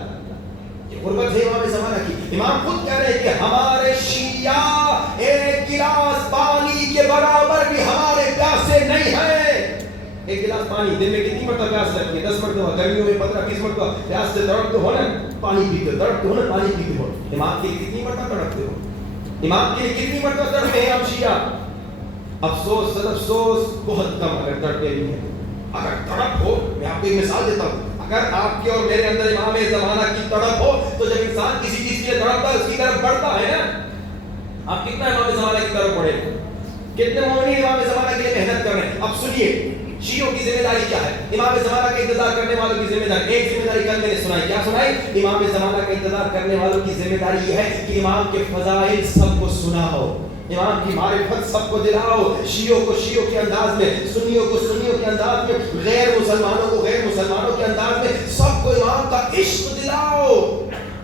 یہ غربت ہے امام زمانہ کی. امام خود کہہ رہے ہیں کہ ہمارے شیعہ ایک گلاس پانی کے برابر بھی ہمارے پیاسے نہیں ہیں. ایک گلاس پانی دن میں کتنی مرتبہ پیاس لگتی ہے؟ 10 مرتبہ. گرمیوں میں 15-20 مرتبہ پیاس سے تڑپتے ہو نا, پانی پیتے ہو, تڑپتے ہو نا, پانی پیتے ہو. امام کے لیے کتنی مرتبہ تڑپتے ہو؟ امام کے لیے کتنی مرتبہ تڑپتے ہیں ہم شیعہ؟ افسوس سد افسوس بہت کم اگر تڑپتے بھی ہیں. اگر تڑپ ہو, میں آپ کو ایک مثال دیتا ہوں, اگر آپ کے اور میرے اندر امام زمانہ کی تڑپ ہو تو جب انسان کسی چیز کے لیے تڑپتا ہے اس کی طرف بڑھتا ہے نا. آپ کتنا امام زمانہ کی طرف بڑھے, کتنے مومنین امام زمانہ کے لیے محنت کر رہے ہیں. اب سنیے شیعوں کی ذمہ داری کیا ہے, امام زمانہ کا انتظار کرنے والوں کی ذمہ داری. ایک ذمہ داری کل میں نے سنائی, کیا سنائی؟ امام زمانہ کا انتظار کرنے والوں کی ذمہ داری یہ ہے کہ امام کے فضائل سب کو سناؤ, امام کی معرفت سب کو دلاؤ. شیعوں کو شیعوں کے انداز میں, سنیوں کو سنیوں کے انداز میں, غیر مسلمانوں کو غیر مسلمانوں کے انداز میں, سب کو امام کا عشق دلاؤ.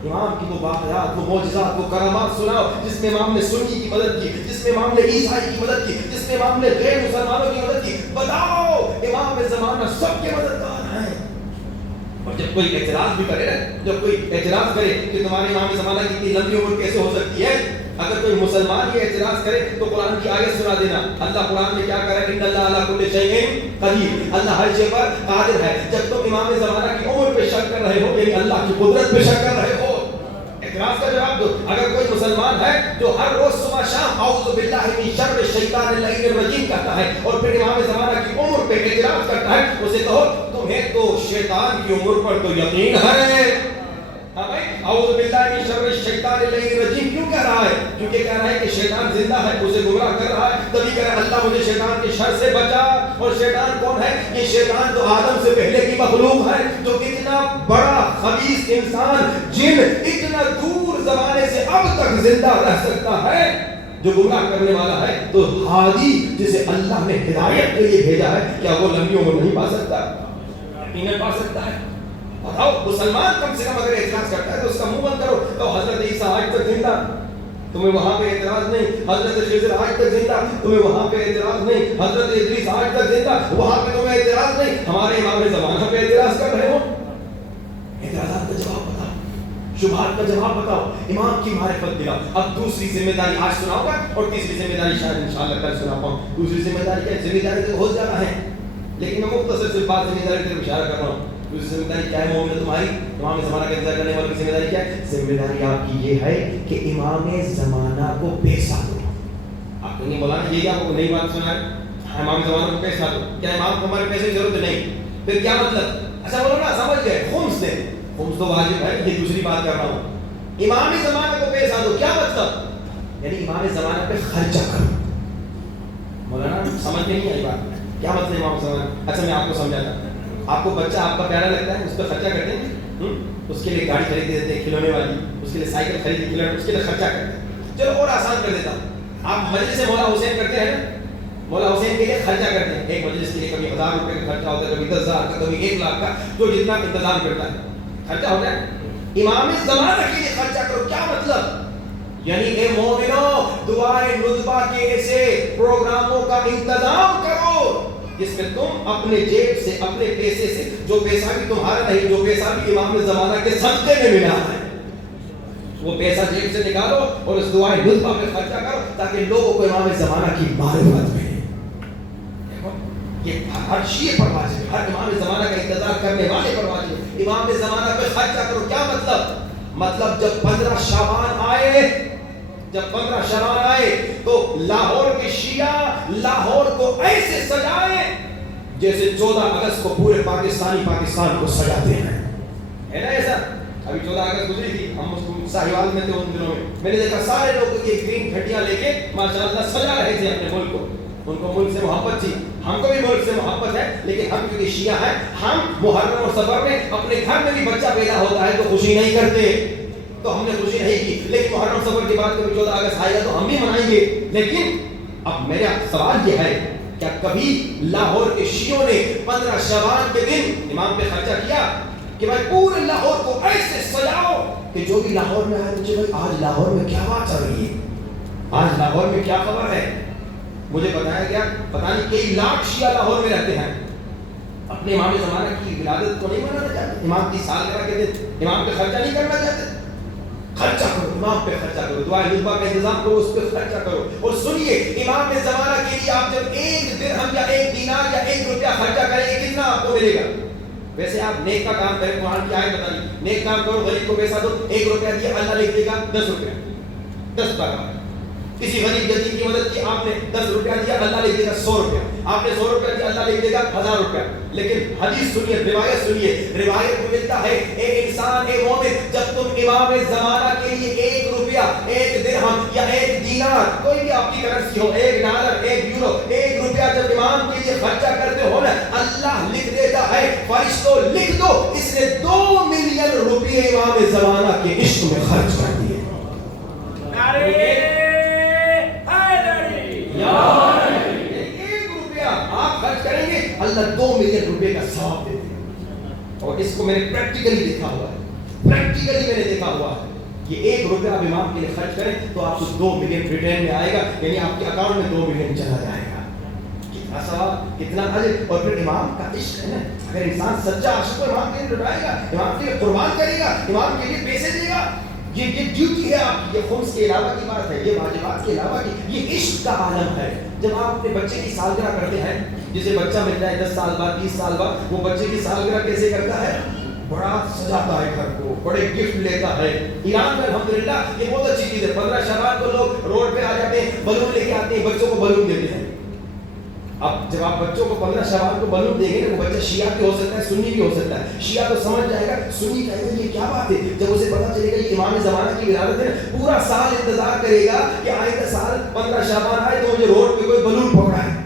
امام کی وہ واقعات, وہ معجزات, وہ کرامات سناؤ جس میں امام نے سنی کی مدد کی, جس میں امام نے عیسائی کی مدد کی, جس میں امام نے غیر مسلمانوں کی مدد کی. بتاؤ امام زمانہ سب کے مددگار ہیں. اور جب کوئی اعتراض بھی کرے نا, جب کوئی اعتراض کرے کہ تمہارے امام زمانہ کی اتنی لمبی عمر کیسے ہو سکتی ہے, اگر کوئی مسلمان یہ اعتراض کرے تو قرآن کی آیت سنا دینا. اللہ قرآن میں کیا کہہ رہا ہے؟ ان اللہ علی کل شیء قدیر, اللہ ہر شے پر قادر ہے. جب تم امام زمانہ کی عمر پہ شک کر رہے ہو یعنی اللہ کی قدرت پہ شک کر رہے ہو, اعتراض کا جواب دو. اگر کوئی مسلمان ہے جو ہر روز صبح شام اعوذ باللہ من شر الشیطان اللعین الرجیم کہتا ہے اور پھر امام زمانہ کی عمر پہ اعتراض کرتا ہے, اسے کہو تمہیں تو شیطان کی عمر پر تو یقین ہے. اعوذ باللہ من شر الشیطان اللعین الرجیم کیوں کہہ رہا ہے؟ کیونکہ کہہ رہا ہے کہ شیطان زندہ ہے, اسے گمراہ کر رہا ہے. تبھی کہہ رہا ہے اللہ مجھے شیطان کے شر سے بچا. اور شیطان کون ہے؟ یہ شیطان تو آدم سے پہلے کی مخلوق ہے, جو اتنا بڑا خبیث انسان جن اتنا دور زمانے سے اب تک زندہ رہ سکتا ہے, جو گمراہ کرنے والا ہے. تو ہادی جسے اللہ نے ہدایت کے لیے بھیجا ہے, کیا وہ لمبی عمر نہیں پا سکتا؟ یقیناً پا سکتا ہے. بتاؤ مسلمان کم سے کم اگر اعتراض کرتا ہے تو اس کا منہ بند کرو. تو حضرت عیسیٰ آج تک زندہ, تمہیں وہاں پہ اعتراض نہیں. حضرت خضر آج تک زندہ, تمہیں وہاں پہ اعتراض نہیں. حضرت ادریس آج تک زندہ, وہاں پہ تمہیں اعتراض نہیں. ہمارے امام زمانہ پہ اعتراض کر رہے ہو. اعتراضات کا جواب بتاؤ, شبہات کا جواب بتاؤ, امام کی معرفت دلاؤ. اب دوسری ذمہ داری آج سناؤں گا اور تیسری ذمہ داری شاید انشاءاللہ کل سنا پاؤں. دوسری ذمہ داری کیا ہے؟ ذمہ داری تو بہت زیادہ ہے لیکن میں مختصر صرف بات ذمہ داری کی طرف اشارہ کر رہا ہوں. دوسری ذمہ داری کیا ہے مومن تمہاری؟ امام زمانہ کا انتظار کرنے والوں کی ذمہ داری کیا ہے؟ ذمہ داری آپ کی یہ ہے کہ امام زمانہ کو پیسہ دو. آپ کہیں گے مولانا یہ آپ کو نئی بات سنا ہے, امام زمانہ کو پیسہ دو. کیا امام کو ہمارے پیسے کی ضرورت نہیں؟ پھر کیا مطلب؟ اچھا بولو نا, سمجھ گئے, خمس دیں. خمس تو واجب ہے, یہ دوسری بات کر رہا ہوں. امام زمانہ کو پیسہ دو, کیا مطلب؟ یعنی امام زمانہ پہ خرچہ کرو. مولانا سمجھ میں نہیں آئی بات, کیا مطلب امام زمانہ؟ اچھا میں آپ کو سمجھاتا ہوں. آپ کو بچہ آپ کا پیارا لگتا ہے, اس پہ خرچہ کرتے ہیں, اس کے لیے گاڑی خرید دیتے ہیں کھلونے والی, اس کے لیے سائیکل خرید کھلونے, اس کے لیے خرچہ کرتے ہیں. چلو اور آسان کر دیتا ہوں, آپ مجلس مولا حسین کرتے ہیں نا, مولا حسین کے لیے خرچہ کرتے ہیں. ایک مجلس کے لیے کبھی 1000 روپے کا خرچہ ہوتا ہے, کبھی 10,000 کا, کبھی 1 لاکھ کا, جو جتنا انتظام کرتا ہے خرچہ ہوتا ہے. امام زمانہ کے لیے خرچہ کرو, کیا مطلب؟ یعنی اے مومنو دعائے ندبہ کے ایسے پروگراموں کا انتظام کرو جس میں تم اپنے جیب سے, اپنے پیسے سے, جو پیسہ بھی تمہارا نہیں, جو پیسہ بھی امام زمانہ کے صدقے میں ملا ہے, وہ پیسہ جیب سے نکالو اور اس دعائے لطفہ پہ خرچہ کرو تاکہ لوگوں کو امام زمانہ کی معرفت ملے. یہ ہر شیعہ پر واجب ہے, ہر امام زمانہ کا انتظار کرنے والے پر واجب ہے. امام زمانہ پہ خرچہ کرو. کیا مطلب جب 15 شعبان آئے تو لاہور کے شیعہ لاہور کو ایسے سجائے جیسے 14 اگست کو پورے پاکستان کو سجاتے ہیں. ہے نا ایسا؟ ابھی 14 اگست گزری تھی, ہم ساہیوال میں تھے ان دنوں میں نے دیکھا سارے لوگ یہ گرین گھٹیاں لے کے ماشاءاللہ سجا رہے تھے اپنے ملک کو. ان کو ملک سے محبت تھی, ہم کو بھی ملک سے محبت ہے, لیکن ہم کیونکہ شیعہ ہیں, ہم محرم اور صفر میں اپنے گھر میں بھی بچہ پیدا ہوتا ہے تو خوشی نہیں کرتے, تو ہم نے خوشی نہیں کی. لیکن محرم صفر کے بعد کبھی 14 اگست آئے گا تو ہم بھی منائیں گے. لیکن اب میرا سوال یہ ہے, کیا کبھی لاہور کے شیعوں نے 15 شعبان کے دن امام پہ خرچہ کیا کہ بھائی پورے لاہور کو ایسے سجاؤ کہ جو بھی لاہور میں آئے مجھے بھائی آج لاہور میں کیا بات چل رہی ہے, آج لاہور میں کیا خبر ہے. مجھے بتایا گیا پتہ نہیں کئی لاکھ شیعہ لاہور میں رہتے ہیں, اپنے امام زمانہ کی ولادت کو نہیں منانا چاہتے, امام کی سالگرہ کے دن امام پہ خرچہ نہیں کرنا چاہتے. خرچہ کرو, امام پہ خرچہ کرو, دعائے لطفہ کا انتظام کرو, اس پہ خرچہ کرو. اور سنیے, امام زمانہ کے لیے آپ جب 1 درہم یا 1 دینار یا 1 روپیہ خرچہ کریں گے کتنا آپ کو ملے گا؟ ویسے آپ نیک کا کام کریں, قرآن کی آیت بتائیے, نیک کام کرو, غریب کو پیسہ دو, 1 روپیہ دیا اللہ لکھ دے گا 10 روپیہ, 10 برابر. کسی غریب یتیم کی مدد کی, آپ نے 10 روپیہ دیا اللہ لکھ دے گا 100 روپیہ, آپ نے 100 روپیہ دیا اللہ لکھ دے گا 1000 روپیہ. لیکن حدیث سنیے, روایت سنیے, روایت میں ملتا ہے ایک انسان, ایک مومن, جب تم امام زمانہ کے لیے 1 روپیہ, 1 درہم یا 1 دینار, کوئی بھی آپ کی کرنسی ہو, 1 ڈالر, 1 یورو, 1 روپیہ جب امام کے لیے خرچہ کرتے ہو نا, اللہ لکھ دیتا ہے, فرشتوں لکھ دو اس نے 2 ملین روپیے امام زمانہ کے عشق میں خرچ کر دیے. اللہ 2 ملین روپے کا ثواب دیتے ہیں. اور اس کو میں نے پریکٹیکلی دیکھا ہوا ہے, پریکٹیکلی میں نے دیکھا ہوا ہے. یہ 1 روپیہ آپ امام کے لیے خرچ کریں تو آپ کو 2 ملین ریٹرن میں آئے گا, یعنی آپ کے اکاؤنٹ میں 2 ملین چلا جائے گا. کتنا ثواب, کتنا اجر. اور پھر امام کا عشق ہے نا, اگر انسان سچا عاشق کو امام کے لیے لٹائے گا, امام کے لیے قربان کرے گا, امام کے لیے پیسے دے گا, یہ ڈیوٹی ہے آپ کی. یہ خمس کے علاوہ کی بات ہے, یہ واجبات کے علاوہ کی, یہ عشق کا عالم ہے. جب آپ اپنے بچے کی سالگرہ کرتے ہیں, جسے بچہ ملتا ہے 10 سال بعد, 20 سال بعد, وہ بچے کی سالگرہ کیسے کرتا ہے؟ بڑا سجاتا ہے گھر کو, بڑے گفٹ لیتا ہے. ایران میں الحمدللہ یہ بہت اچھی چیز ہے, 15 شعبان کو لوگ روڈ پہ آ جاتے ہیں, بلون لے کے آتے ہیں, بچوں کو بلون دیتے ہیں. اب جب آپ بچوں کو 15 شعبان کو بلون دیں گے نا, وہ بچہ شیعہ بھی ہو سکتا ہے, سنی بھی ہو سکتا ہے. شیعہ تو سمجھ جائے گا, سنی کہے گا یہ کیا بات ہے. جب اسے پتا چلے گا یہ امام زمانہ کی ولادت ہے, پورا سال انتظار کرے گا کہ آئندہ سال 15 شعبان آئے تو مجھے روڈ پہ کوئی بلون پکڑا ہے.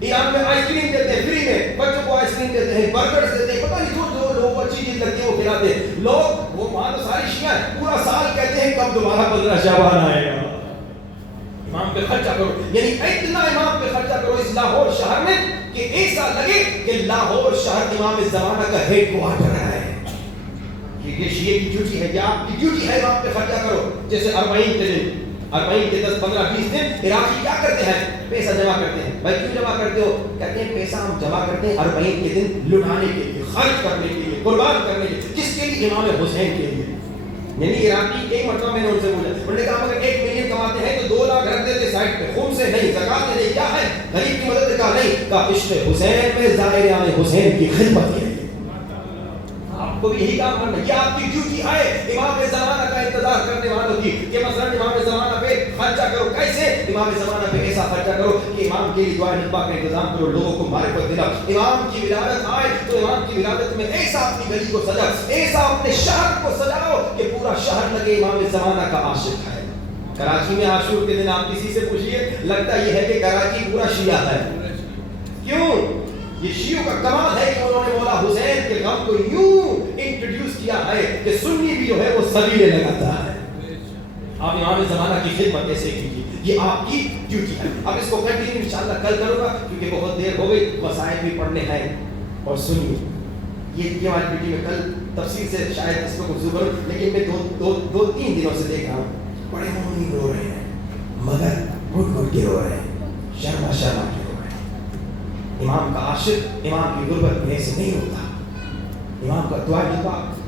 ایران میں آئس کریم دیتے ہیں فری میں, بچوں کو آئس کریم دیتے ہیں, برگرز دیتے ہیں, پتہ نہیں جو لوگوں کو اچھی چیز لگتی ہے وہ کھلاتے ہیں. لوگ وہ وہاں تو ساری شیعہ پورا سال کہتے ہیں کب دوبارہ 15 شعبان آئے گا. امام پہ خرچہ کرو, یعنی اتنا امام پہ خرچہ کرو اس لاہور شہر میں کہ ایسا لگے کہ لاہور شہر امام زمانہ کا ہیڈ کوارٹر ہے. یہ شیعہ کی ڈیوٹی ہے, یہ آپ کی ڈیوٹی ہے, امام پہ خرچہ کرو. جیسے 40 کے دن, 40 کے 10 15 20 دن عراقی کیا کرتے ہیں؟ پیسہ جمع کرتے ہیں. بھائی کیوں جمع کرتے ہو؟ کہتے ہیں پیسہ ہم جمع کرتے ہیں 40 کے دن لٹانے کے لیے, خرچ کرنے کے لیے, قربان کرنے کے لیے. کس کے لیے؟ امام حسین کے لیے. یعنی عراقی ایک مرتبہ میں نے ان سے پوچھا, انہوں نے کہا اگر 1 ملین کماتے ہیں تو 2 لاکھ رکھ دیتے سائڈ پہ, خون سے نہیں, زکات نہیں, کیا ہے غریب کی مدد کا نہیں, کا عشق حسین میں زائران حسین کی خدمت کے لیے. آپ کو بھی یہی کام کرنا, یہ آپ کی ڈیوٹی ہے امام زمانہ کا انتظار کرنے والوں کی. کہ مثلا امام زمانہ پہ خرچہ کرو, کیسے؟ امام زمانہ پہ ایسا خرچہ کرو کہ امام کے لیے دعائے نطبہ کا انتظام کرو, لوگوں کو معرفت دلاؤ. امام کی ولادت آئے تو امام کی ولادت میں ایسا اپنی گلی کو سجاؤ, ایسا اپنے شہر کو سجاؤ کہ پورا شہر لگے امام زمانہ کا عاشق ہے. کراچی میں عاشور کے دن آپ کسی سے پوچھئے, لگتا یہ ہے کہ کراچی پورا شیعہ ہے. کیوں؟ یہ شیعوں کا کمال ہے کہ انہوں نے مولا حسین کے غم کو یوں انٹروڈیوس کیا ہے کہ سنی بھی جو ہے وہ سبیلے لگاتا ہے. آپ امام زمانہ کی خدمت ایسے کیجیے, یہ آپ کی ڈیوٹی ہے. اب اس کو کنٹینیو انشاءاللہ کل کروں گا کیونکہ بہت دیر ہو گئی, مسائل بھی پڑھنے ہیں. اور سنیے, یہ ہماری ڈیوٹی میں کل تفصیل سے شاید اس کو گفتگو کروں, لیکن میں دو تین دنوں سے دیکھ رہا ہوں بڑے مومن رو رہے ہیں, مگر گھٹ گھٹ کے رو رہے ہیں, شرما شرما کے رو رہے ہیں. امام کا عاشق امام کی غربت میں سے نہیں ہوتا. امام کا دعا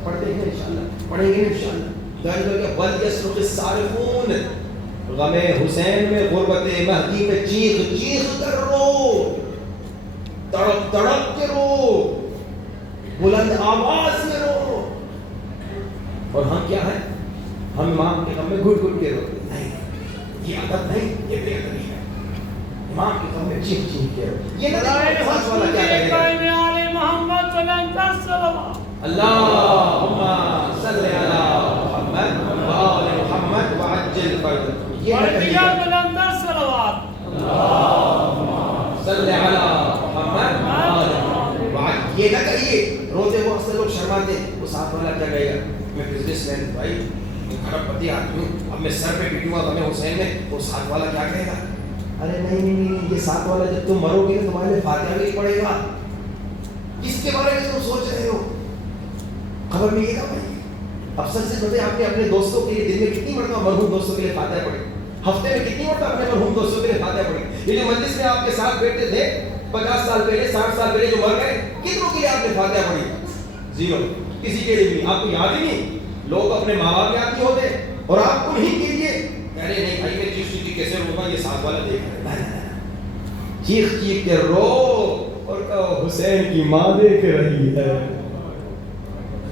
پڑھتے ہیں انشاءاللہ, پڑھیں گے انشاءاللہ. بل یصرخ الصارخون، غم حسین میں، غربت مہدی میں چیخ چیخ کر رو، تڑپ تڑپ کے رو، بلند آواز میں رو. اور ہم کیا ہیں؟ ہم امام کے غم میں گھٹ گھٹ کے روتے. نہیں، یہ ادب نہیں، یہ بے ادبی ہے. امام کے غم میں چیخ چیخ کے رو. یہ نہ ساتھ والا کیا کہے گا؟ محمد صلی اللہ علیہ وسلم اللہم صلی علی محمد وآل محمد وعجل فرجہ. یہ نہ کہیے گا بلند صلوات صلی علی محمد وآل محمد. یہ نہ کہیے. روتے وہ اکثر لوگ شرماتے. وہ ساتھ والا کیا کہے گا؟ میں بزنس مین ہوں بھائی، میں کھڑپ پتی آدمی ہوں، اب میں سر پہ پیٹوں گا غم حسین میں. وہ ساتھ والا کیا کہے گا؟ ارے نہیں نہیں نہیں، یہ ساتھ والا جب تم مرو گے تو تمہارے لیے فاتحہ بھی پڑے گا. کس کے بارے میں تم سوچ رہے ہو؟ خبر نہیں ہے نا بھائی. افسر سے بتائیں آپ نے اپنے دوستوں کے لیے دن میں کتنی مرتبہ مرحوم دوستوں کے لیے فاتحہ پڑھی؟ ہفتے میں کتنی مرتبہ اپنے مرحوم دوستوں کے لیے فاتحہ پڑھی؟ یہ جو مجلس میں آپ کے ساتھ بیٹھتے تھے 50 سال پہلے 60 سال پہلے جو مر گئے، کتنوں کے لیے آپ نے فاتحہ پڑھی؟ زیرو. کسی کے لیے بھی. آپ کو یاد ہی نہیں. لوگ اپنے ماں باپ یاد نہیں ہوتے اور آپ انہیں کے لیے کہہ رہے نہیں بھائی میں چیخ چیخ کیسے روتا، یہ ساتھ والا دیکھ رہا ہے. چیخ چیخ کے رو اور کہو حسین کی ماں دیکھ رہی ہے.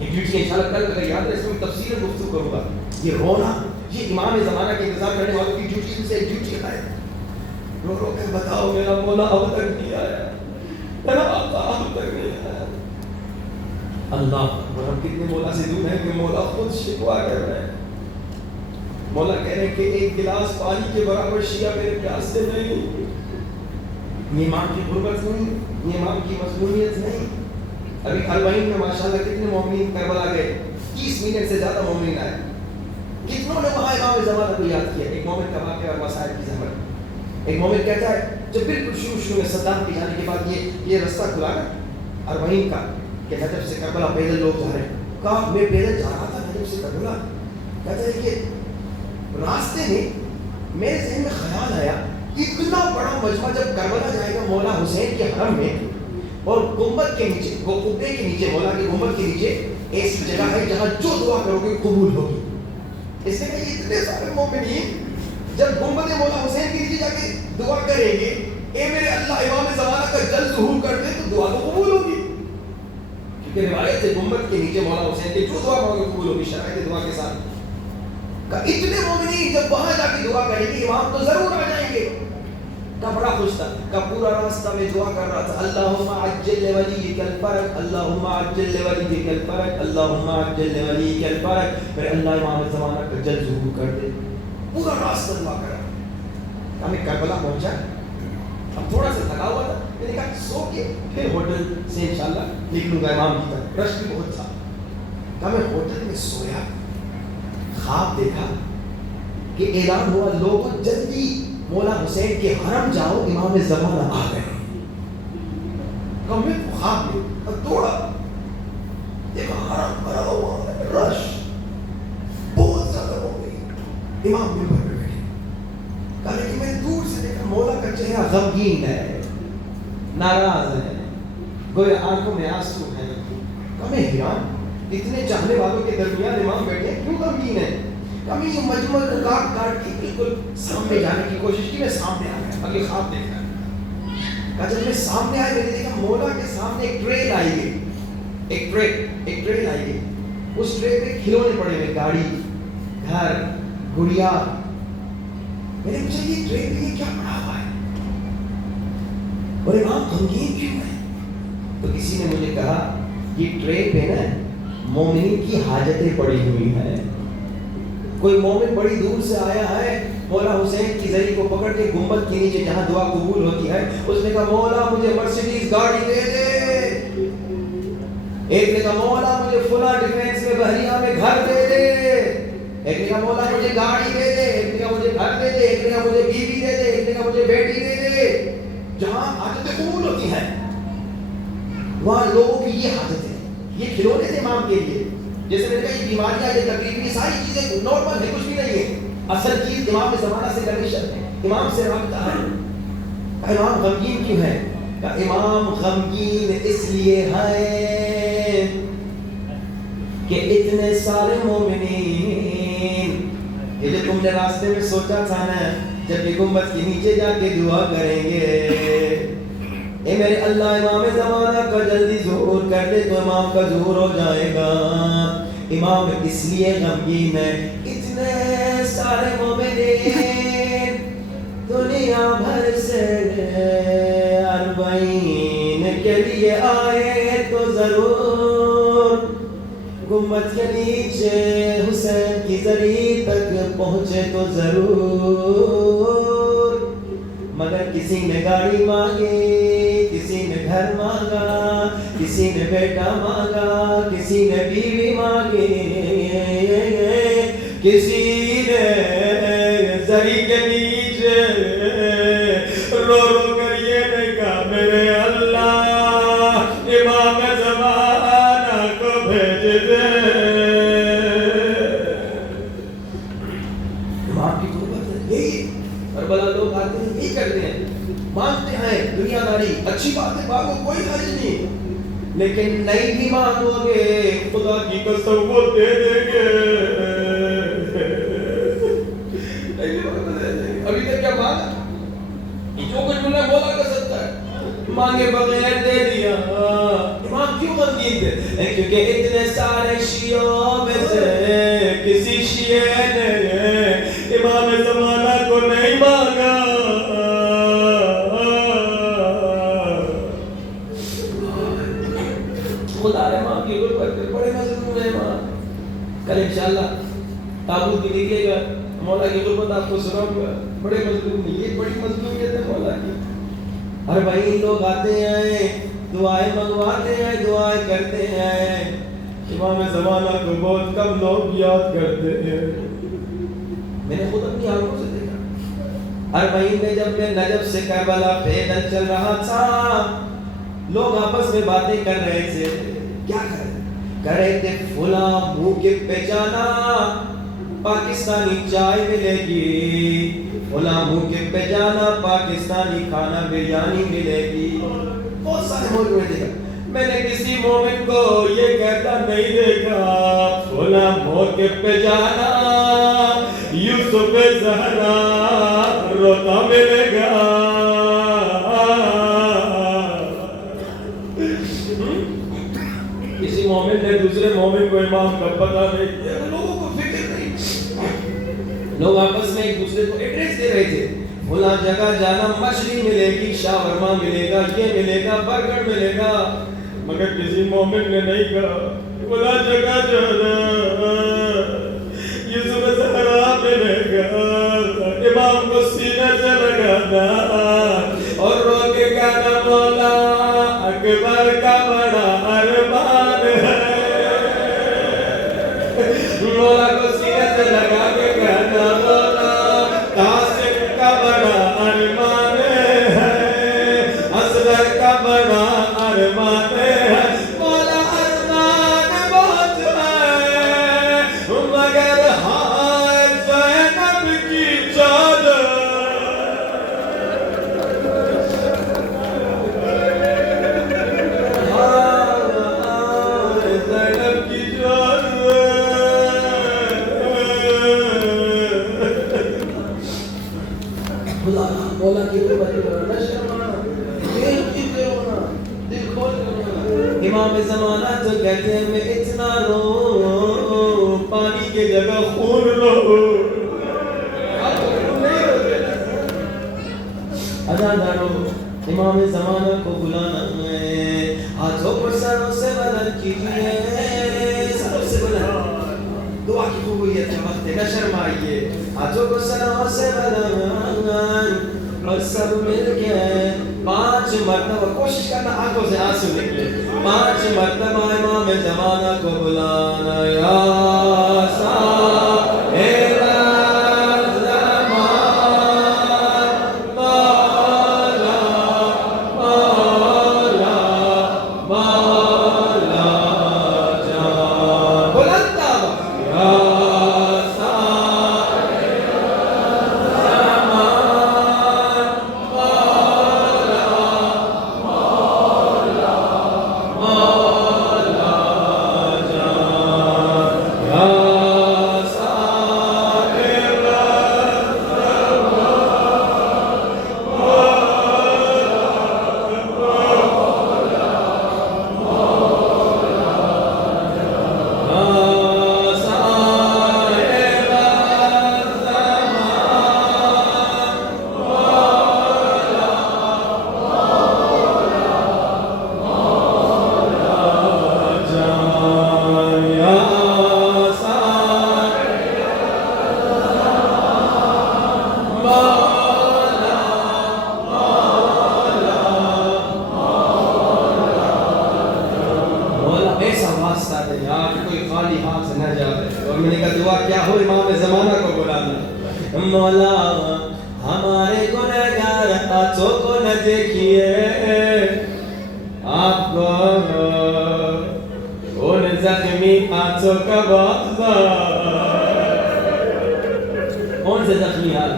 یہ ڈیوٹی انشاءاللہ کل اگر یاد ہے اس میں تفصیل گفتگو کروں گا. یہ رونا یہ امام زمانہ کے انتظار کرنے والوں کی ڈیوٹی میں سے ایک ڈیوٹی ہے. رو رو کے بتاؤ میرا مولا اب تک نہیں آیا، میرا آقا اب تک نہیں آیا. اللہ اکبر. ہم کتنے مولا سے دور ہیں کہ مولا خود شکوا کر رہے ہیں. مولا کہہ رہے ہیں کہ ایک گلاس پانی کے برابر شیعہ میرے پیاس سے نہیں. یہ امام کی غربت نہیں، یہ امام کی مظلومیت نہیں. ابھی اربعین میں ماشاءاللہ کتنے مومنین کربلا گئے، 30 ملین سے زیادہ مومنین آئے. کتنوں نے وہاں امام زمانہ کو یاد کیا. ایک مومن کا واقعہ اور مسائل کی زحمت. ایک مومن کہتا ہے جب بالکل شروع میں صدام کے جانے کے بعد یہ رستہ کھلا نا اربعین کا کہ نجف سے کربلا پیدل لوگ جا رہے ہیں. کہا میں پیدل جا رہا تھا نجف سے کربلا. کہتا ہے کہ راستے میں میرے ذہن میں خیال آیا اتنا بڑا مجمع جب کربلا جائے گا مولا حسین کے حرم میں، اور گنبد کے نیچے، وہ قبے کے نیچے، مولا کے گنبد کے نیچے ایسی جگہ ہے جہاں جو دعا کرو گے قبول ہوگی. اس نے کہا اتنے سارے مومنین جب گنبد مولا حسین کے نیچے جا کے دعا کریں گے، اے میرے اللہ امام زمانہ کا جلد ظہور کر دے تو دعا تو قبول ہوگی. کیونکہ روایت ہے گنبد کے نیچے مولا حسین کی جو دعا مانگے قبول ہوگی شرائط دعا کے ساتھ. اتنے مومنین جب وہاں جا کے دعا کریں گے امام تو ضرور آ جائیں گے. کا بڑا خوش تھا، کا پورا راستہ میں دعا کر رہا تھا اللہم عجل لولیک الفرج، اللہم عجل لولیک الفرج، اللہم عجل لولیک الفرج. پھر اللہ امام زمانہ کا جلد ظہور کر دے. پورا راستہ دعا کر رہا. ہمیں کربلا پہنچا، اب تھوڑا سا تھکا ہوا تھا. میں نے کہا سو کے پھر ہوٹل سے انشاءاللہ نکلوں گا امام کی طرف. رش بھی بہت تھا. کہا میں ہوٹل میں سویا، خواب دیکھا کہ اعلان ہوا لوگوں جلدی مولا حسین کے حرم جاؤ امام زمانہ آ گئے. کہا میں خواب میں دوڑا دیکھا حرم بھرا ہوا ہے، رش بہت زیادہ ہو گئی. امام منبر پہ بیٹھے. کہا لیکن میں دور سے دیکھا مولا کا چہرہ غمگین ہے، ناراض ہے، گویا آنکھوں میں آنسو ہے. کہا میں حیران اتنے چاہنے والوں کے درمیان امام بیٹھے کیوں غمگین ہے. کبھی یہ مجمع کو کاٹ کاٹ کے بالکل سامنے جانے کی کوشش کی. میں سامنے آ گیا، اگلی خواب دیکھا. کہا جب میں سامنے آیا میں نے دیکھا مولا کے سامنے ایک ٹرے لائی گئی، ایک ٹرے لائی گئی. اس ٹرے پہ کھلونے پڑے ہوئے، گاڑی، گھر، گڑیا. میں نے پوچھا یہ ٹرے پہ یہ کیا پڑا ہوا ہے اور امام غمگین کیوں ہے؟ تو کسی نے مجھے کہا یہ ٹرے پہ نا مومنین کی حاجتیں پڑی ہوئی ہیں. کوئی مومن بڑی دور سے آیا ہے، مولا حسین کی زری کو پکڑ کے گنبد کے نیچے جہاں دعا قبول ہوتی ہے، اس نے کہا مولا مجھے مرسیڈیز گاڑی دے دے. ایک نے کہا مولا مجھے فلاں ڈیفینس میں بحریہ میں گھر دے دے. ایک نے کہا مولا مجھے گاڑی دے دے. ایک نے کہا مجھے گھر دے دے. ایک نے کہا مجھے بیوی دے دے. ایک نے کہا مجھے بیٹی دے دے. جہاں حاجتیں قبول ہوتی ہیں وہاں لوگوں کی یہ حاجت ہے. یہ کھلونے تھے امام کے لیے. جیسے میں نے کہا یہ بیماریاں، یہ تکلیف، یہ ساری چیزیں نارمل ہے، کچھ بھی نہیں ہے. اصل چیز امام زمانہ سے کنیکشن ہے، امام سے رابطہ ہے. امام غمگین کیوں ہے؟ کہ امام غمگین اس لیے ہے کہ اتنے سارے مومنین یہ جو تم نے راستے میں سوچا تھا نا جب یہ گنبد کے نیچے جا کے دعا کریں گے اے میرے اللہ امام زمانہ کا جلدی ظہور کر دے تو امام کا ظہور ہو جائے گا. امام اس لیے غمگین ہے اتنے سارے مومنین دنیا بھر سے اربعین کے لیے آئے تو ضرور گنبد کے نیچے حسین کی زری تک پہنچے تو ضرور. مگر کسی نے گاڑی مانگی, کسی نے گھر مانگا, کسی نے بیٹا مانگا, کسی نے بیوی مانگی, کسی نے زری کے نیچے رو رو کر یہ نہیں کہا میرے اللہ امام زمانہ کو بھیج دے. امام کی قربت ہے یہی. کربلا لوگ آتے ہیں یہی کرتے ہیں, مانگتے ہیں دنیا داری اچھی بات ہے, مانگو کوئی حرج نہیں, لیکن نہیں بھی مانگو گے خدا کی قسم وہ دے دیں گے. ابھی تک کیا مانگا جو کچھ ملا مولا کر سکتا ہے, مانگے بغیر دے دیا. امام کیوں غمگین تھے؟ کیونکہ اتنے سارے شیعوں میں سے کسی شیعہ نے امام زمانہ کو نہیں مانگا. خدا نے امام کی غربت پہ بڑے مظلوم ہیں امام. کل انشاءاللہ تابوت بھی نکلے گا, مولا کی غربت آپ کو سناؤں گا. بڑے مظلوم ہیں, یہ بڑی مظلومیت ہے مولا کی. ہر بھائی لوگ آتے ہیں دعائیں منگواتے ہیں دعائیں کرتے ہیں, امام زمانہ کو بہت کم لوگ یاد کرتے ہیں. میں نے خود اپنی آنکھوں سے دیکھا ہر مہینے جب میں نجف سے کربلا پیدل چل رہا تھا, لوگ آپس میں باتیں کر رہے تھے. کیا کر رہے تھے؟ فلاں موقف پہ جانا پاکستانی چائے ملے گی, فلاں موقف پہ جانا پاکستانی کھانا بریانی ملے گی. بہت سارے موضوع دیکھا, میں نے کسی مومن کو یہ کہتا نہیں دیکھا فلاں موقف پہ جانا یوسف زہرا روتا ملے گا. کسی مومن نے دوسرے مومن کو امام کا پتہ نہیں دیا, لوگوں کو فکر نہیں. لوگ آپس میں ایک دوسرے کو ایڈریس دے رہے تھے, فلاں جگہ جانا مچھلی ملے گی, شاورما ملے گا, یہ ملے گا, برگر ملے گا. مگر کسی مومن نے نہیں کہا فلاں جگہ جانا یوسف زہرا ملے گا, امام کو سینے سے لگانا اور رو کے کہنا مولا اکبر کا بڑا ارمان ہے. مولا کو سینے سے لگا کے کہنا مولا قاسم کا بڑا ارمان ہے, اصغر کا بڑا ارمان ہے. مولا ارمان بہت ہے مگر ہائے زینب کی چادر, ہائے زینب کی چادر. مولا کی نہ شرمانا, دل کی ہونا, دل کھول کے. امام زمانہ تو کہتے ہیں میں اتنا رو پانی کے جگہ خون رو. ادادارو امام زمانہ کو بلانا ہے, ہاتھوں پر سروں سے بلند کیجیے, سروں سے بلند. دعا کی قبولیت کا وقت ہے, نہ شرمائیے. ہاتھوں کو سروں سے بلند اور سب مل کے 5 مرتبہ کوشش کرنا آنکھوں سے آنسو نکلے. 5 مرتبہ امام زمانہ کو بلانا. یا صاحب زمان مولا مولا مولا جان. بلند آواز یا کیا ہو امام زمانہ کو بلانا. مولا ہمارے گنہگار ہاتھوں کو نہ دیکھیے, آپ کو ان زخمی ہاتھوں کا بہت کون سے زخمی ہاتھ؟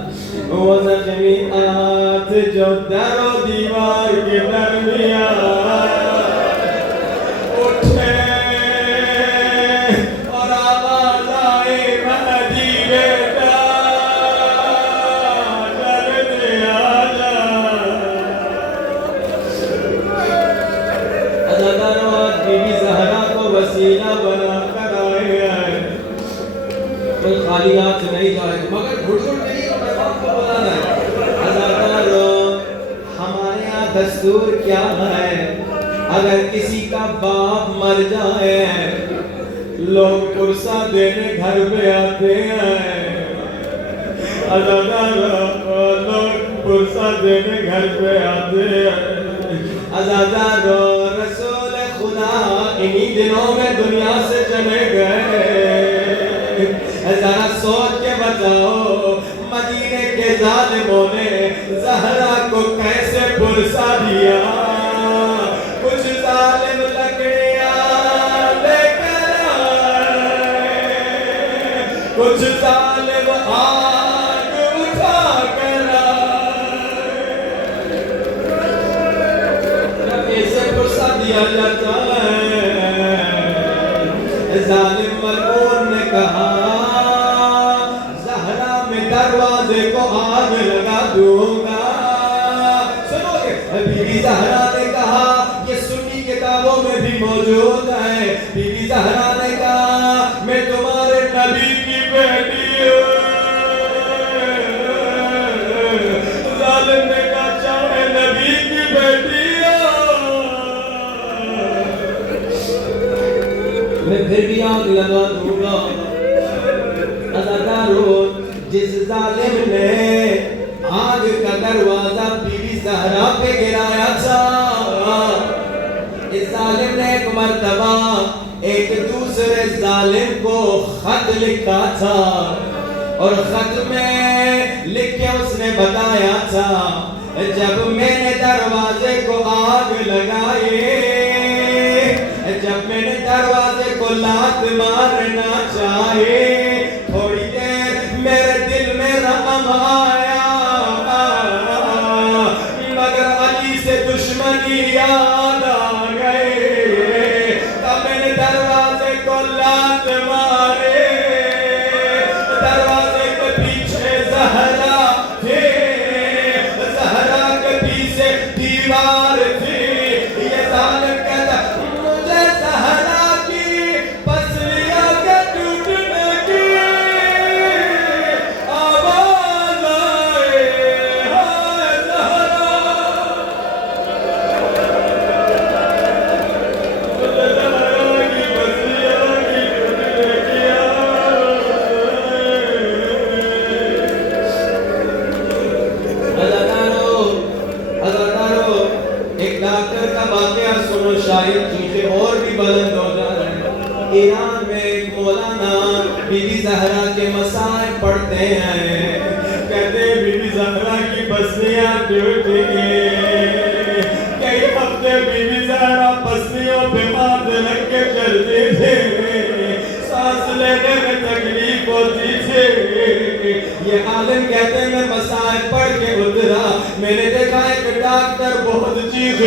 وہ زخمی ہاتھ جو در و دیوار کے درمیان اٹھے اور آواز آئے مہدی بیٹا جلدی آجا. عزاداروں بی بی زہرا کو وسیلہ بنا کر آئے ہیں. کوئی خالی ہاتھ نہیں جائے گا مگر گھٹ گھٹ نہیں اور پیغام کو بلانا ہے. عزاداروں ہمارے یہاں دستور کیا ہے, اگر کسی کا باپ مر جائے لوگ پرسہ دینے گھر پہ آتے ہیں. عزاداروں لوگ پرسہ دینے گھر پہ آتے ہیں. عزاداروں رسول خدا انہی دنوں میں دنیا سے چلے گئے. ذرا سوچ کے بتاؤ مدینے کے ظالموں نے زہرا کو کیسے پرسہ دیا. کچھ ظالم لکڑیاں لے کر آئے, کچھ ظالم آگ اٹھا کر آئے. کیسے پرسہ دیا جاتا ہے؟ ظالم ملعون نے کہا زہرا میں دروازے کو آگ لگا دوں گا. سنو گے بی بی زہرا نے کہا, یہ سنی کتابوں میں بھی موجود ہے, بی بی زہرا نے کہا میں تمہارے نبی کی بیٹی ہوں. ظالم نے کہا اچھا میں نبی کی بیٹی ہوں, میں پھر بھی آگ لگا دوں گا. عزاداروں جس ظالم نے آگ کا دروازہ بی بی زہرا پہ گرایا تھا, اس ظالم نے ایک مرتبہ ایک دوسرے ظالم کو خط لکھا تھا, اور خط میں لکھ کے اس نے بتایا تھا جب میں نے دروازے کو آگ لگائی, جب میں نے دروازے کو لات مارنا چاہے, تھوڑی دیر میرے دل میں رحم آیا, مگر علی سے دشمنی یاد آ گئے. تب میں نے دروازے کو لات مارے, دروازے کے پیچھے زہرا تھے, زہرا کے پیچھے دیوار تھی. یہ ظالم کہتا مجھے زہرا کی پسلیاں کے ٹوٹنے کی آواز آئے, ہائے زہرا مجھے زہرا کی پسلیاں کی ٹوٹنے کی آواز آئے. عزاداروں ایک ڈاکٹر کا واقعہ سنو, شاید چیزیں اور بھی بلند ہو جا رہے ہیں. ایران میں ایک مولانا بی بی زہرا کے مسائل پڑھتے ہیں, کہتے ہیں بی بی زہرا کی پسلیاں ٹوٹ گئی. کئی ہفتے بی بی زہرا پسلیوں پہ ہاتھ رکھ کے چلتے تھے, سانس لینے میں تکلیف ہوتی تھی. یہ عالم کہتے ہیں میں مسائل پڑھ کے اترا, میں نے دیکھا ایک ڈاکٹر بہت چیخ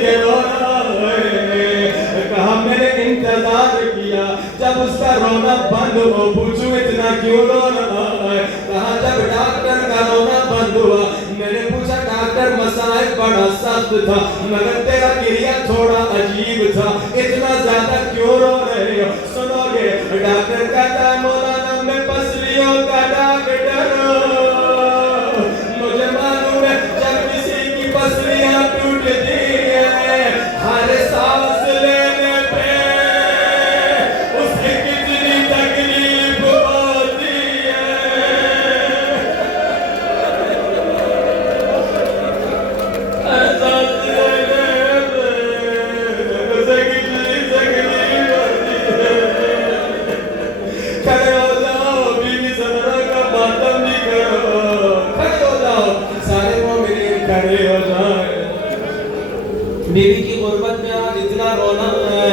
کے رو رہا ہے. کہا میں نے انتظار کیا جب اس کا رونا بند ہو, پوچھوں اتنا کیوں رو رہا ہے؟ کہا جب ڈاکٹر کا رونا بند ہوا میں نے پوچھا ڈاکٹر مسائل بڑا سخت تھا مگر تیرا گریہ تھوڑا عجیب تھا, اتنا زیادہ کیوں رو رہے ہو؟ سنو گے ڈاکٹر کہتا ہے مولانا میں پسلیوں کا ڈاکٹر ہوں, مجھے معلوم ہے جب کسی کی پسلیاں ٹوٹتی ہیں ہر سانس لینے پہ اس کی کتنی تکلیف ہوتی ہے. ہر سانس لینے پہ اسے کتنی تکلیف ہوتی ہے. کھڑے ہو بیوی کی غربت میں آج اتنا رونا ہے،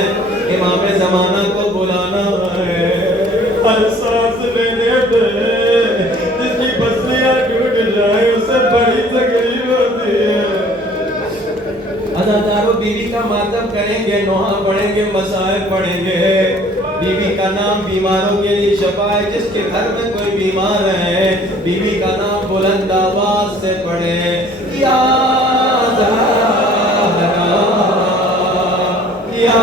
امام زمانہ کو بلانا ہے، ہر سانس لینے پہ جس کی پسلیاں ٹوٹ جائیں اسے بڑی تکلیف ہوتی ہے۔ عزادارو بیوی کا ماتم کریں گے، نوحہ پڑھیں گے، مسائل پڑھیں گے۔ بیوی کا نام بیماروں کے لیے شفا ہے، جس کے گھر میں کوئی بیمار ہے بیوی کا نام بلند آواز سے پڑھیں، یا زہرا یا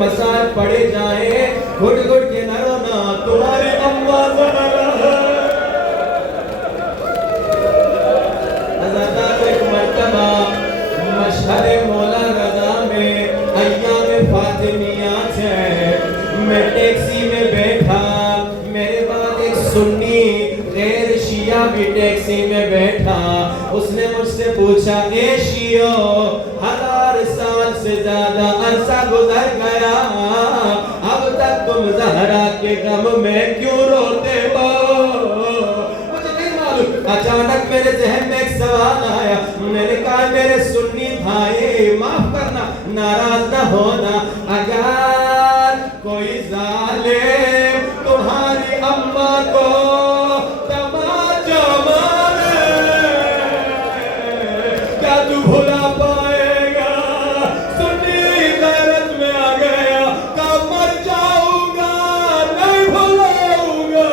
مسائل پڑے جائیں گھٹ گھٹ کے نہ رونا، تمہاری اماں زہرا ہے۔ حضرت ایک مرتبہ مشہد مولا رضا میں ایام فاطمیات ہے، میں ٹیکسی میں بیٹھا، میرے بعد ایک سنی غیر شیعہ بھی ٹیکسی میں بیٹھا، اس نے مجھ سے پوچھا، اے شیعو 1000 سال سے زیادہ عرصہ گزر گیا، اب تک تم زہرا کے غم میں کیوں روتے ہو؟ مجھے نہیں معلوم، اچانک میرے ذہن میں ایک سوال آیا، میں نے کہا میرے سنی بھائی معاف کرنا، ناراض نہ ہونا، اگر کوئی ظالم تمہاری اماں کو تماچا مارے کیا تو بھلا پائے گا؟ سنی غیرت میں آ گیا، کب مر جاؤں گا نہیں بھلاؤں گا۔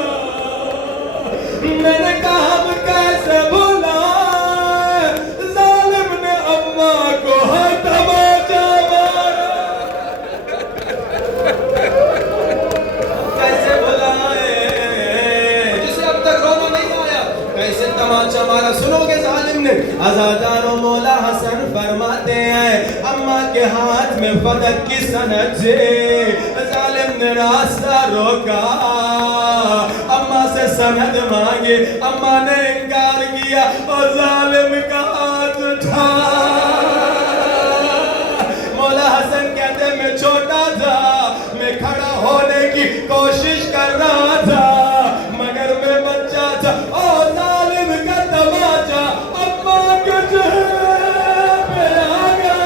میں نے کہا ہم کیسے بھلائیں، ظالم نے اماں کو تماچا مارا، کیسے بھلائیں جسے اب تک رونا نہیں آیا، کیسے تماچا مارا؟ سنو گے ظالم نے؟ عزادارو مولا حسن فرماتے ہیں اماں کے ہاتھ میں فدق کی سند تھی، ظالم نے راستہ روکا، اماں سے سند مانگی، اماں نے انکار کیا اور ظالم کا ہاتھ اٹھا۔ مولا حسن کہتے میں چھوٹا تھا، میں کھڑا ہونے کی کوشش کر رہا تھا، مگر میں بچہ تھا، اور ظالم کا تماچا اماں کے چہرے پہ آ گیا۔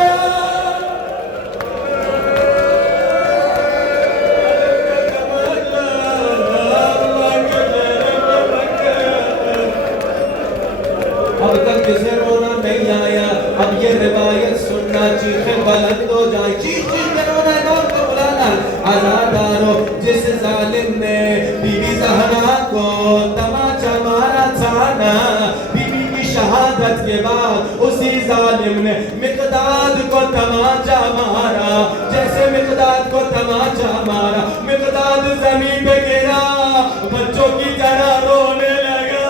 اب تک جسے رونا نہیں آیا، اب یہ روایت سننا، چیخیں بلند ہو جائیں، چیخ چیخ کے رونا ہے، کون کو بلانا؟ عزادارو جس ظالم نے بی بی زہرا کو تماچا مارا تھا نا، بی بی کی شہادت کے بعد اسی ظالم نے مقداد کو تماچا مارا، جیسے مقداد کو تماچا مارا، مقداد زمین پہ گرا، بچوں کی طرح رونے لگا،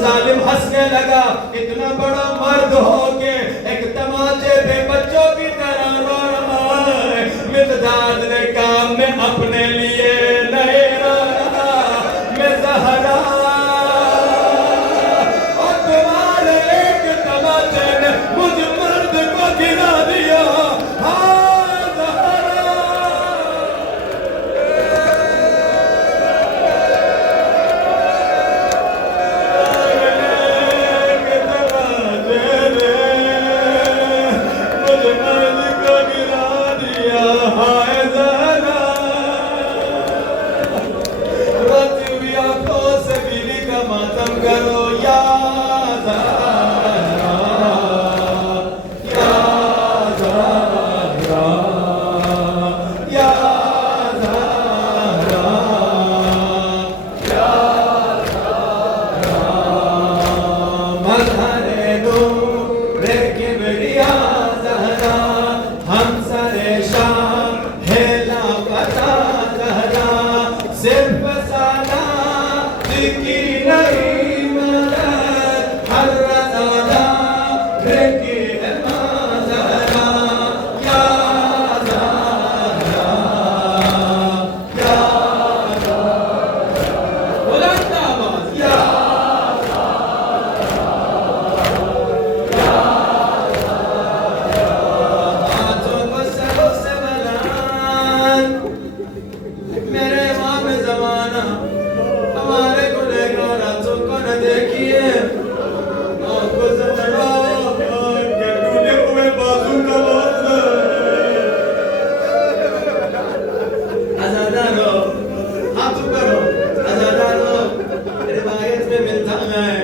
ظالم ہنسنے لگا، اتنا بڑا مرد ہو کے ایک تماچے پہ بچوں کی طرح رو رہا ہے۔ مقداد نے کہا میں اپنے لیے نہیں رو رہا، میں زہرا اور تمہارے ایک تماچے نے مجھ مرد کو گرا دیا، ہاں زہرا۔ مجھ مرد کو گرا دیا، ہائے زہرا۔ صرف سالات کی نئی مدد ہر رضا کی مزرا یا زہرا یا بلند آواز یا ہاتھوں کو سروں سے بلند میرے امام زمانہ ہمارے گنہگار ہاتھوں کو نہ دیکھیے آپ کو سمجھا کہ ٹوٹے ہوئے بازو کا واسطہ عزادارو ہاتھ کرو عزادارو روایت میں ملتا ہے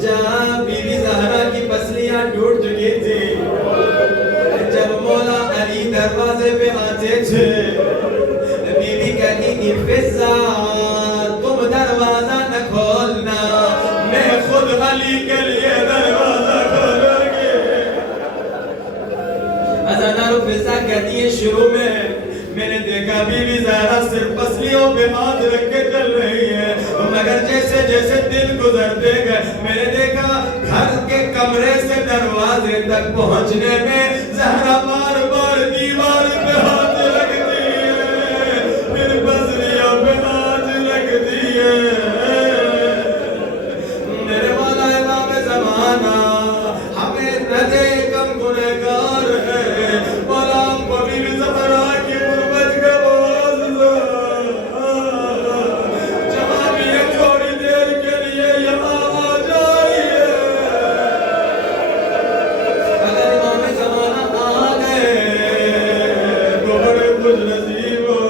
جہاں بی بی زہرا کی پسلیاں ٹوٹ چکی تھی جب مولا علی دروازے پہ آتے تھے بی بی کہتی تھی فضا تم دروازہ نہ کھولنا میں خود علی کے لیے دروازہ کھولوں گی عزادارو فضا کہتی ہے شروع میں نے دیکھا بی بی زہرا صرف پسلیوں پہ ہاتھ رکھ کے چل رہی ہے مگر جیسے جیسے دن گزرتے گئے میں نے دیکھا گھر کے کمرے سے دروازے تک پہنچنے میں زہرا بار بار دیوار پہ ہاتھ رکھتی ہے پھر پسلیوں پہ ہاتھ رکھتی ہے میرے مولا امام زمانہ ہمیں نہ دے کم گنہگار ہے مولا ہم کو بی بی زہرا کی غربت کا واسطہ جہاں بھی یہ تھوڑی دیر کے لیے یہاں آ جائیے اگر امام زمانہ آ گئے تو بڑے خوش نصیب ہو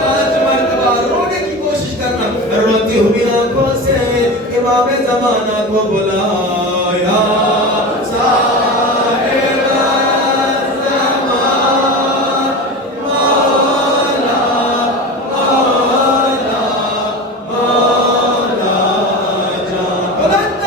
5 مرتبہ رونے کی کوشش کرنا روتی ہوئی آنکھوں سے امام زمانہ کو بلایا صاحب الزمان مولا مولا مولا جان بلند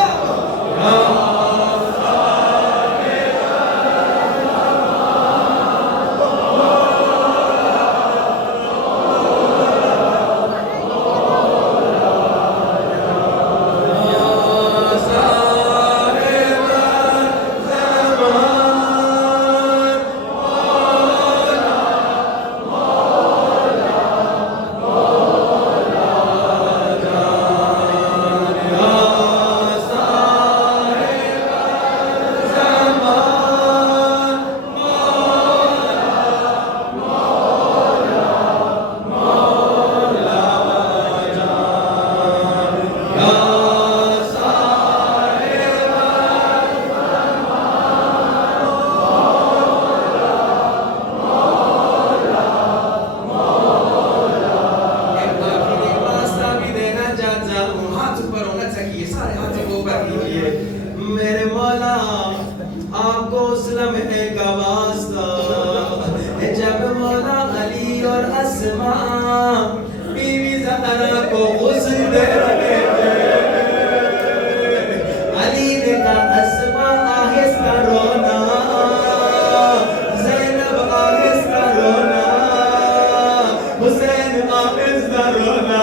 میرے مولا آپ کو اس لمحے کا واسطہ جب مولا علی اور اسماء بی بی زہرا کو غسل دے رہے تھے علی نے کہا اسماء آہستہ رونا زینب آہستہ رونا حسین آہستہ رونا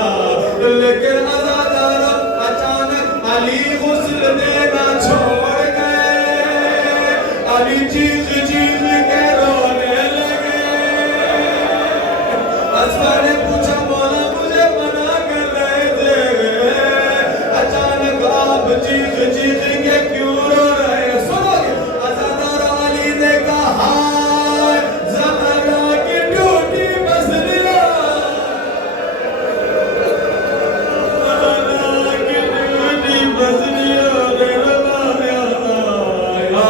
لیکن عزادارو اچانک علی غسل دینا چھوڑ گئے علی چیخ چیخ کے رونے لگے اسماء نے پوچھا مولا مجھے منع کر رہے تھے اچانک آپ چیخ چیخ کے کیوں رو رہے ہیں سنو گے عزادارو علی نے کہا ہائے زہرا کی ٹوٹی پسلیاں بسلیاں نے روایا یا